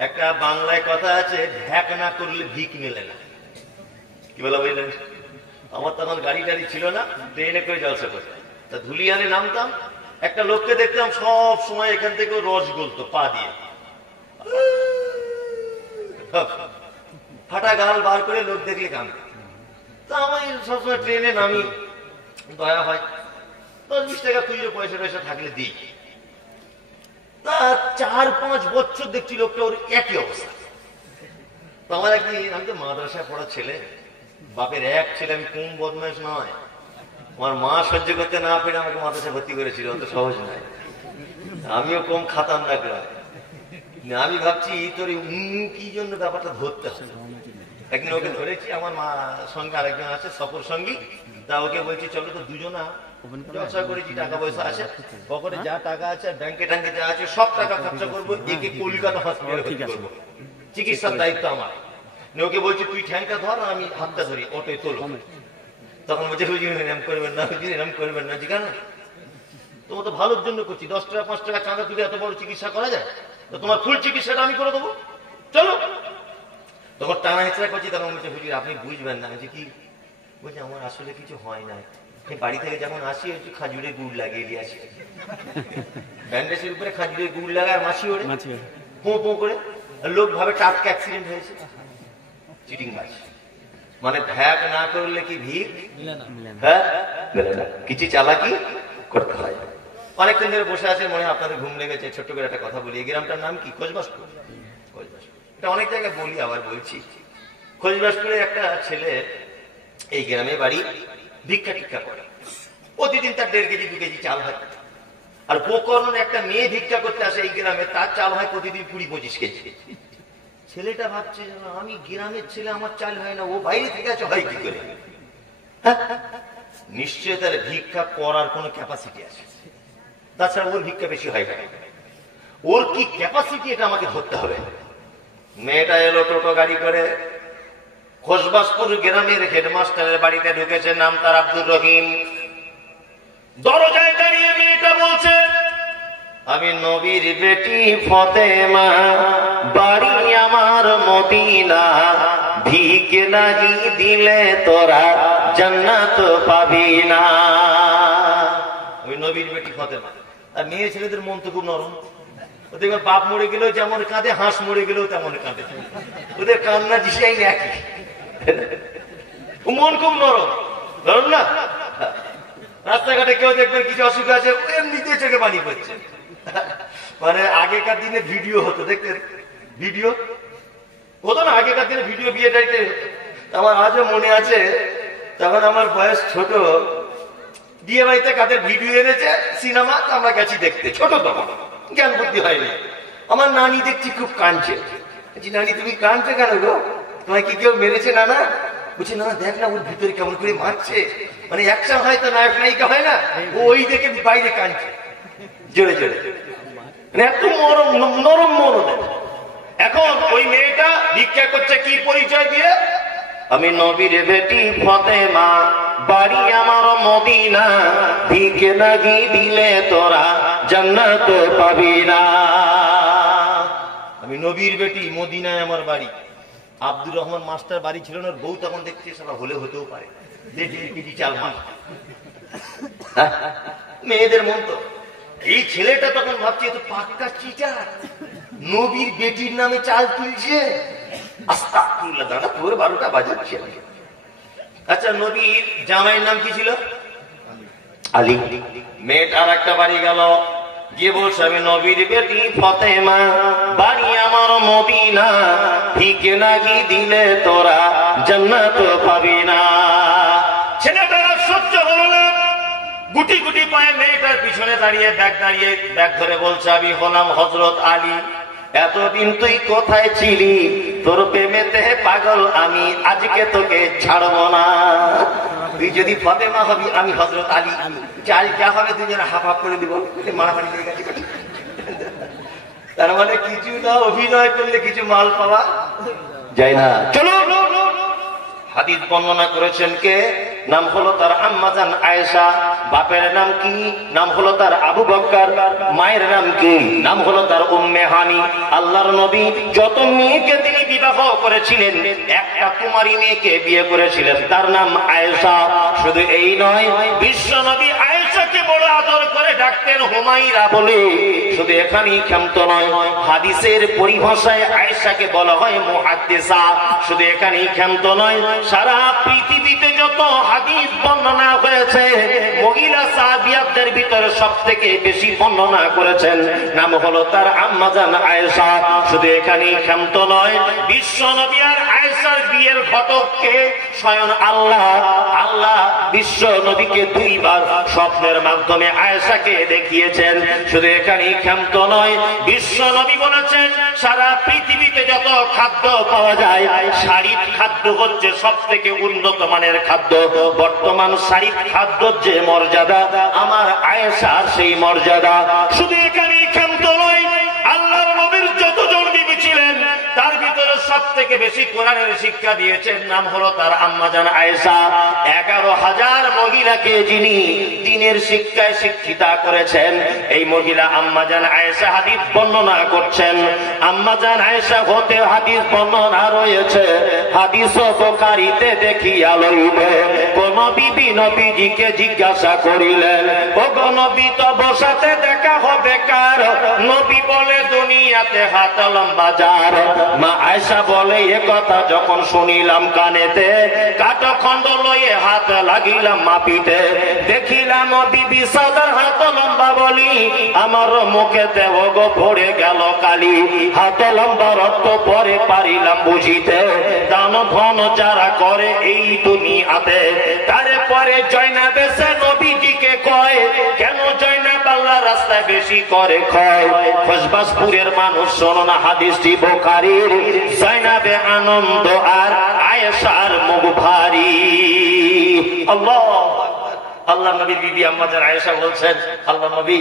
একটা বাংলায় কথা আছে, ঢ্যাক না করলে ভিক মেলে না। কি বলা বললেন? আমার তখন গাড়ি টাড়ি ছিল না, ট্রেনে করে জলসা করতাম। তা ধুলিয়ানে নামতাম, একটা লোককে দেখতাম সব সময় এখান থেকে রস গলতো পা দিয়ে, ফাটা গাল বার করে লোক দেখলে কাঁদে। তা আমি সবসময় ট্রেনে নামি, দয়া হয়, 10-20 টাকা খুচরো পয়সা টয়সা থাকলে দিই। তা 4-5 বছর দেখছি লোকটা ওর একই অবস্থা। তো আমার একদিন, আমি তো মাদ্রাসায় পড়া ছেলে, বাপের এক ছেলে, আমি কম বদমাইশ নয়। আমার মা সহ্য করতে না পেরে আমাকে মাদ্রাসায় ভর্তি করেছিল, অত সহজ নয়। আমিও কম খাতাম রাখলাম। আমি ভাবছি তোর কি জন্য ব্যাপারটা ধরতে হবে। একদিন ওকে ধরেছি, আমার মা সঙ্গে আরেকজন আছে সফর সঙ্গী, তা ওকে বলছি চলো তো দুজনা ব্যবসা করেছি, টাকা পয়সা আছে, পকেটে যা টাকা আছে, ব্যাংকে ট্যাঙ্কে যা আছে সব টাকা খরচা করবো, একে কলকাতা হসপিটালে ভর্তি করবো, চিকিৎসার দায়িত্ব আমার। ওকে বলছি তুই ঠ্যাংটা ধর, আমি হাতটা ধরি, অটোয় তোলো। তখন বলছে হুজুর এরম করবেন না, হুজুর এরম করবেন না। কেন? তোমার তো ভালোর জন্য করছি, 10 টাকা 5 টাকা চাঁদা তুলে এত বড় চিকিৎসা করা যায়? তো তোমার ফুল চিকিৎসাটা আমি করে দেবো, চলো। তখন টানা হেঁচড়া করছি, তখন বলছে হুজুর আপনি বুঝবেন না। কি বলছে? আমার আসলে কিছু হয় না, বাড়ি থেকে যখন আসি একটু খাজুরের গুড় লাগিয়ে দিয়ে আসি, ব্যান্ডেজের উপরে খাজুরের গুড় লাগায় মাছি ওড়ে পো পো করে। লোক ভাবে টাটকা অ্যাক্সিডেন্ট হয়েছে। চিটিং মাছ মানে ভ্যাক না করলে কি ভিক? হ্যাঁ, কিছু চালাকি করতে হয়। অনেকক্ষণ ধরে বসে আছে, মনে হয় আপনাদের ঘুম লেগেছে। ছোট্ট করে একটা কথা বলি, এই গ্রামটার নাম কি? খোঁজবাসপুর। এটা অনেক জায়গায় বলি, আবার বলছি। খোঁজবাসপুরে একটা ছেলে এই গ্রামে বাড়ি, ভিক্ষা টিক্ষা করে, প্রতিদিন তার 1.5 কেজি 2 কেজি চাল হয়। আর গোকর্ণ একটা মেয়ে ভিক্ষা করতে আসে এই গ্রামে, তার চাল হয় প্রতিদিন 20-25 কেজি। ছেলেটা ভাবছে আমি গ্রামের ছেলে, আমার চাল হয় না, ও বাইরে থেকে আছে, হয় কি করে? নিশ্চয় তার ভিক্ষা করার কোন ক্যাপাসিটি আছে, তাছাড়া ওর ভিক্ষা বেশি হয় না। ওর কি ক্যাপাসিটি এটা আমাকে ধরতে হবে। মেয়েটা এলো টোটো গাড়ি করে, খোশবাসপুর গ্রামের হেডমাস্টারের বাড়িতে ঢুকেছে, নাম তার আব্দুর রহিম। দরজায় দাঁড়িয়ে মেয়েটা বলছে, আমি নবীর বেটি ফতেমা, বাড়ি আমার মদিনা, ভিকে নাহি দিলে তোরা জান্নাত পাবি না। আমি নবীর বেটি ফতেমা। আর মেয়ে ছেলেদের মন তো খুব নরম, ওদের বাপ মরে গেলেও যেমন কাঁদে, হাঁস মরে গেলেও তেমন কাঁদে, ওদের কান্না ডিসাইন একই, মন খুব নরম, নরম না? রাস্তাঘাটে কেউ দেখবেন কিছু অসুখ আছে, এমনিতে চোখে পানি পড়ছে। মানে আগেকার দিনে ভিডিও হতো, দেখতেন ভিডিও হতো না, আগেকার দিনে ভিডিও বিয়ে টাইতে। আমার আজও মনে আছে, তখন আমার বয়স ছোট, বিয়ে বাড়িতে কাদের ভিডিও এনেছে সিনেমা, আমরা গেছি দেখতে, ছোট তখন জ্ঞান বুদ্ধি হয়নি। আমার নানি দেখছি খুব কাঁদছে, নানি তুমি কাঁদছো কেন গো, তোমায় কি কেউ মেরেছে? না না। বলছে না দেখ না ওর ভিতরে কেমন করে মারছে, মানে অ্যাকশন হয় তো, নায়ক নায়িকা হয় না, ওই দেখে বাইরে কাঁদছে জোরে জোরে, এত নরম নরম মন। এখন ওই মেয়েটা ভিক্ষা করছে কি পরিচয় দিয়ে, আমি নবীর বেটি ফতেমা, বাড়ি আমার মদিনা, ভিকে নাহি দিলে তোরা জান্নাত পাবি না। আমি নবীর বেটি, মদিনায় আমার বাড়ি। আব্দুর রহমান মাস্টার বাড়ি ছিল না, বউ তখন দেখতে সারা হলে হতেও পারে 1.5 কেজি চাল মাল। মেয়েদের মন তো। এই ছেলেটা তখন ভাবছে তো পাক্কা চিটার, নবীর বেটির নামে চাল তুলছে। আস্তাগফিরুল্লাহ, দাদা তোর 12টা বাজাচ্ছে। আচ্ছা নবীর জামাইয়ের নাম কি ছিল? আলী। মেয়েটার একটা বাড়ি গেল, গিয়ে বলছে আমি নবীর বেটি ফতেমা, বাড়ি আমার মদিনা, ভিকে নাহি দিলে তোরা জান্নাত পাবি না। ছেলেটা সহ্য হলো না, গুটি গুটি পায়ে মেয়েটার পিছনে দাঁড়িয়ে ব্যাগ ধরে বলছে আমি হলাম হযরত আলী, এতদিন তুই কোথায় ছিলি, তোর প্রেমেতে পাগল আমি, আজকে তোকে ছাড়বো না। তুই যদি ফতেমা হবি, আমি হযরত আলী, চাল যা হবে দুজনে হাফ হাফ করে দিব, মারামারি লেগে গেছে। তার মানে কিছু না অভিনয় করলে কিছু মাল পাওয়া যায় না। চলো, হাদিস বর্ণনা করেছেন কে? নাম হলো তার আম্মাজান আয়েশা। বাপের নাম কি? নাম হলো তার আবু বকর। মায়ের নাম কি? নাম হলো তার উম্মে হানি। আল্লাহর নবী যত মেয়েকে তিনি বিবাহ করেছিলেন, একটা কুমারী মেয়েকে বিয়ে করেছিলেন, তার নাম আয়েশা। শুধু এই নয়, বিশ্ব নবী আয়েশাকে বড় আদর করে ডাকতেন হুমাইরা বলে। শুধু এখানেই ক্ষান্ত নয়, হাদিসের পরিভাষায় আয়েশাকে বলা হয় মুহাদ্দিসা। শুধু এখানেই ক্ষান্ত নয়, সারা পৃথিবীতে যত হাদিস বর্ণনা হয়েছে, মহিলা সাহাবিয়াদের ভিতরে সবথেকে বেশি বর্ণনা করেছেন, নাম হলো তার আম্মাজান আয়েশা। শুধু এখানেই ক্ষান্ত নয়, বিশ্ব নবী আর আয়েশার বিয়ের ঘটককে স্বয়ং আল্লাহ বিশ্ব নবীকে 2 বার স্বপ্নের মাধ্যমে আয়েশাকে দেখিয়েছেন। শুধু এখানেই ক্ষান্ত নয়, বিশ্ব নবী বলেছেন সারা পৃথিবীতে যত খাদ্য পাওয়া যায়, শারীর খাদ্য হচ্ছে সবথেকে উন্নত মানের খাদ্য। বর্তমান শারীর খাদ্যর যে মর্যাদা, আমার আয়েশার সেই মর্যাদা। শুধু এখানেই ক্ষান্ত নয়, আল্লাহর নবীর যতজন বিবি ছিলেন, তার ভিতরে সবথেকে বেশি কোরআনের শিক্ষা দিয়েছেন, নাম হলো তার আম্মাজান আয়েশা। 11,000 মহিলাকে যিনি দ্বীনের শিক্ষায় শিক্ষিতা করেছেন, এই মহিলা আম্মাজান আয়েশা হাদিস বর্ণনা করছেন। আম্মাজান আয়েশা হতে হাদিস বর্ণনা রয়েছে, হাদিস বুখারীতে দেখিয়া লইবে। কোন বিবি নবীজিকে জিজ্ঞাসা করিলেন, ও গো নবী তব সাথে দেখা হবে কার? নবী বলে দুনিয়াতে হাত লম্বা যার। মা আয়েশা বলে এ কথা যখন শুনিলাম কানেতে, কাঠখণ্ড লয়ে হাত লাগিলাম মাপিতে, দেখিলাম বিবি সাদার হাত লম্বা বলি, আমার মুখে দেহ গো পড়ে গেল কালি। হাত লম্বা রক্ত পরে পারিলাম বুঝিতে, দান ধন যারা করে এই দুনিয়াতে, তারপরে জয়নাবে সে নবীজিকে কয়, কেন জয়নাব আল্লাহ রাস্তায় বেশি করে ক্ষয়। খোশবাসপুরের মানুষ শোনো না হাদিসটি বুখারীর, জয়নাবে আনন্দ আর আয়েশার মুখ ভারী। আল্লাহ আল্লাহ নবীর বিবি আম্মা জান আয়েশা বলছেন, আল্লাহ নবী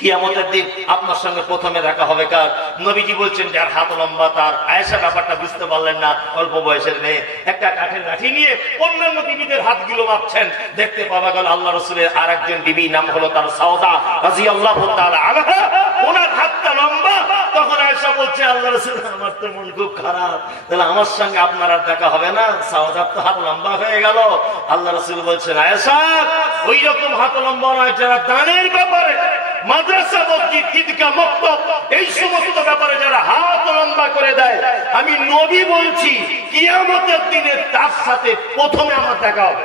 কিয়ামতের দিন আপনার সঙ্গে প্রথমে দেখা হবে কার? নবীজি বলছেন যার হাত লম্বা তার। আয়েশা ব্যাপারটা বুঝতে পারলেন না, অল্প বয়সের মেয়ে একটা কাঠের লাঠি নিয়ে অন্যান্য বিবিদের হাতগুলো মাপছেন। দেখতে পাওয়া গেল আল্লাহ রাসূলের আর একজন বিবি, নাম হলো তার সাউদা রাদিয়াল্লাহু তাআলা আনহা, ওনার হাতটা লম্বা। তখন আয়েশা বলছে, আল্লাহ রাসূল আমার তো মন খুব খারাপ, তাহলে আমার সঙ্গে আপনার আর দেখা হবে না, সাউদার তো হাত লম্বা হয়ে গেল। আল্লাহ রাসূল বলছেন, আয়েশা ওই রকম হাত লম্বা নয়, যারা দানের ব্যাপারে, মাদ্রাসা, মসজিদ, ঈদগাহ, মক্তব এই সমস্ত ব্যাপারে যারা হাত লম্বা করে দেয়, আমি নবী বলছি কিয়ামতের দিনে তার সাথে প্রথমে আমার দেখা হবে।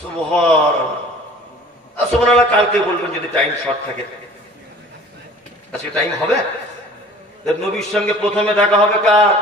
সুবহানাল্লাহ। কালকে বলবেন যদি টাইম শর্ট থাকে, আজকে টাইম হবে। নবীর সঙ্গে প্রথমে দেখা হবে কার?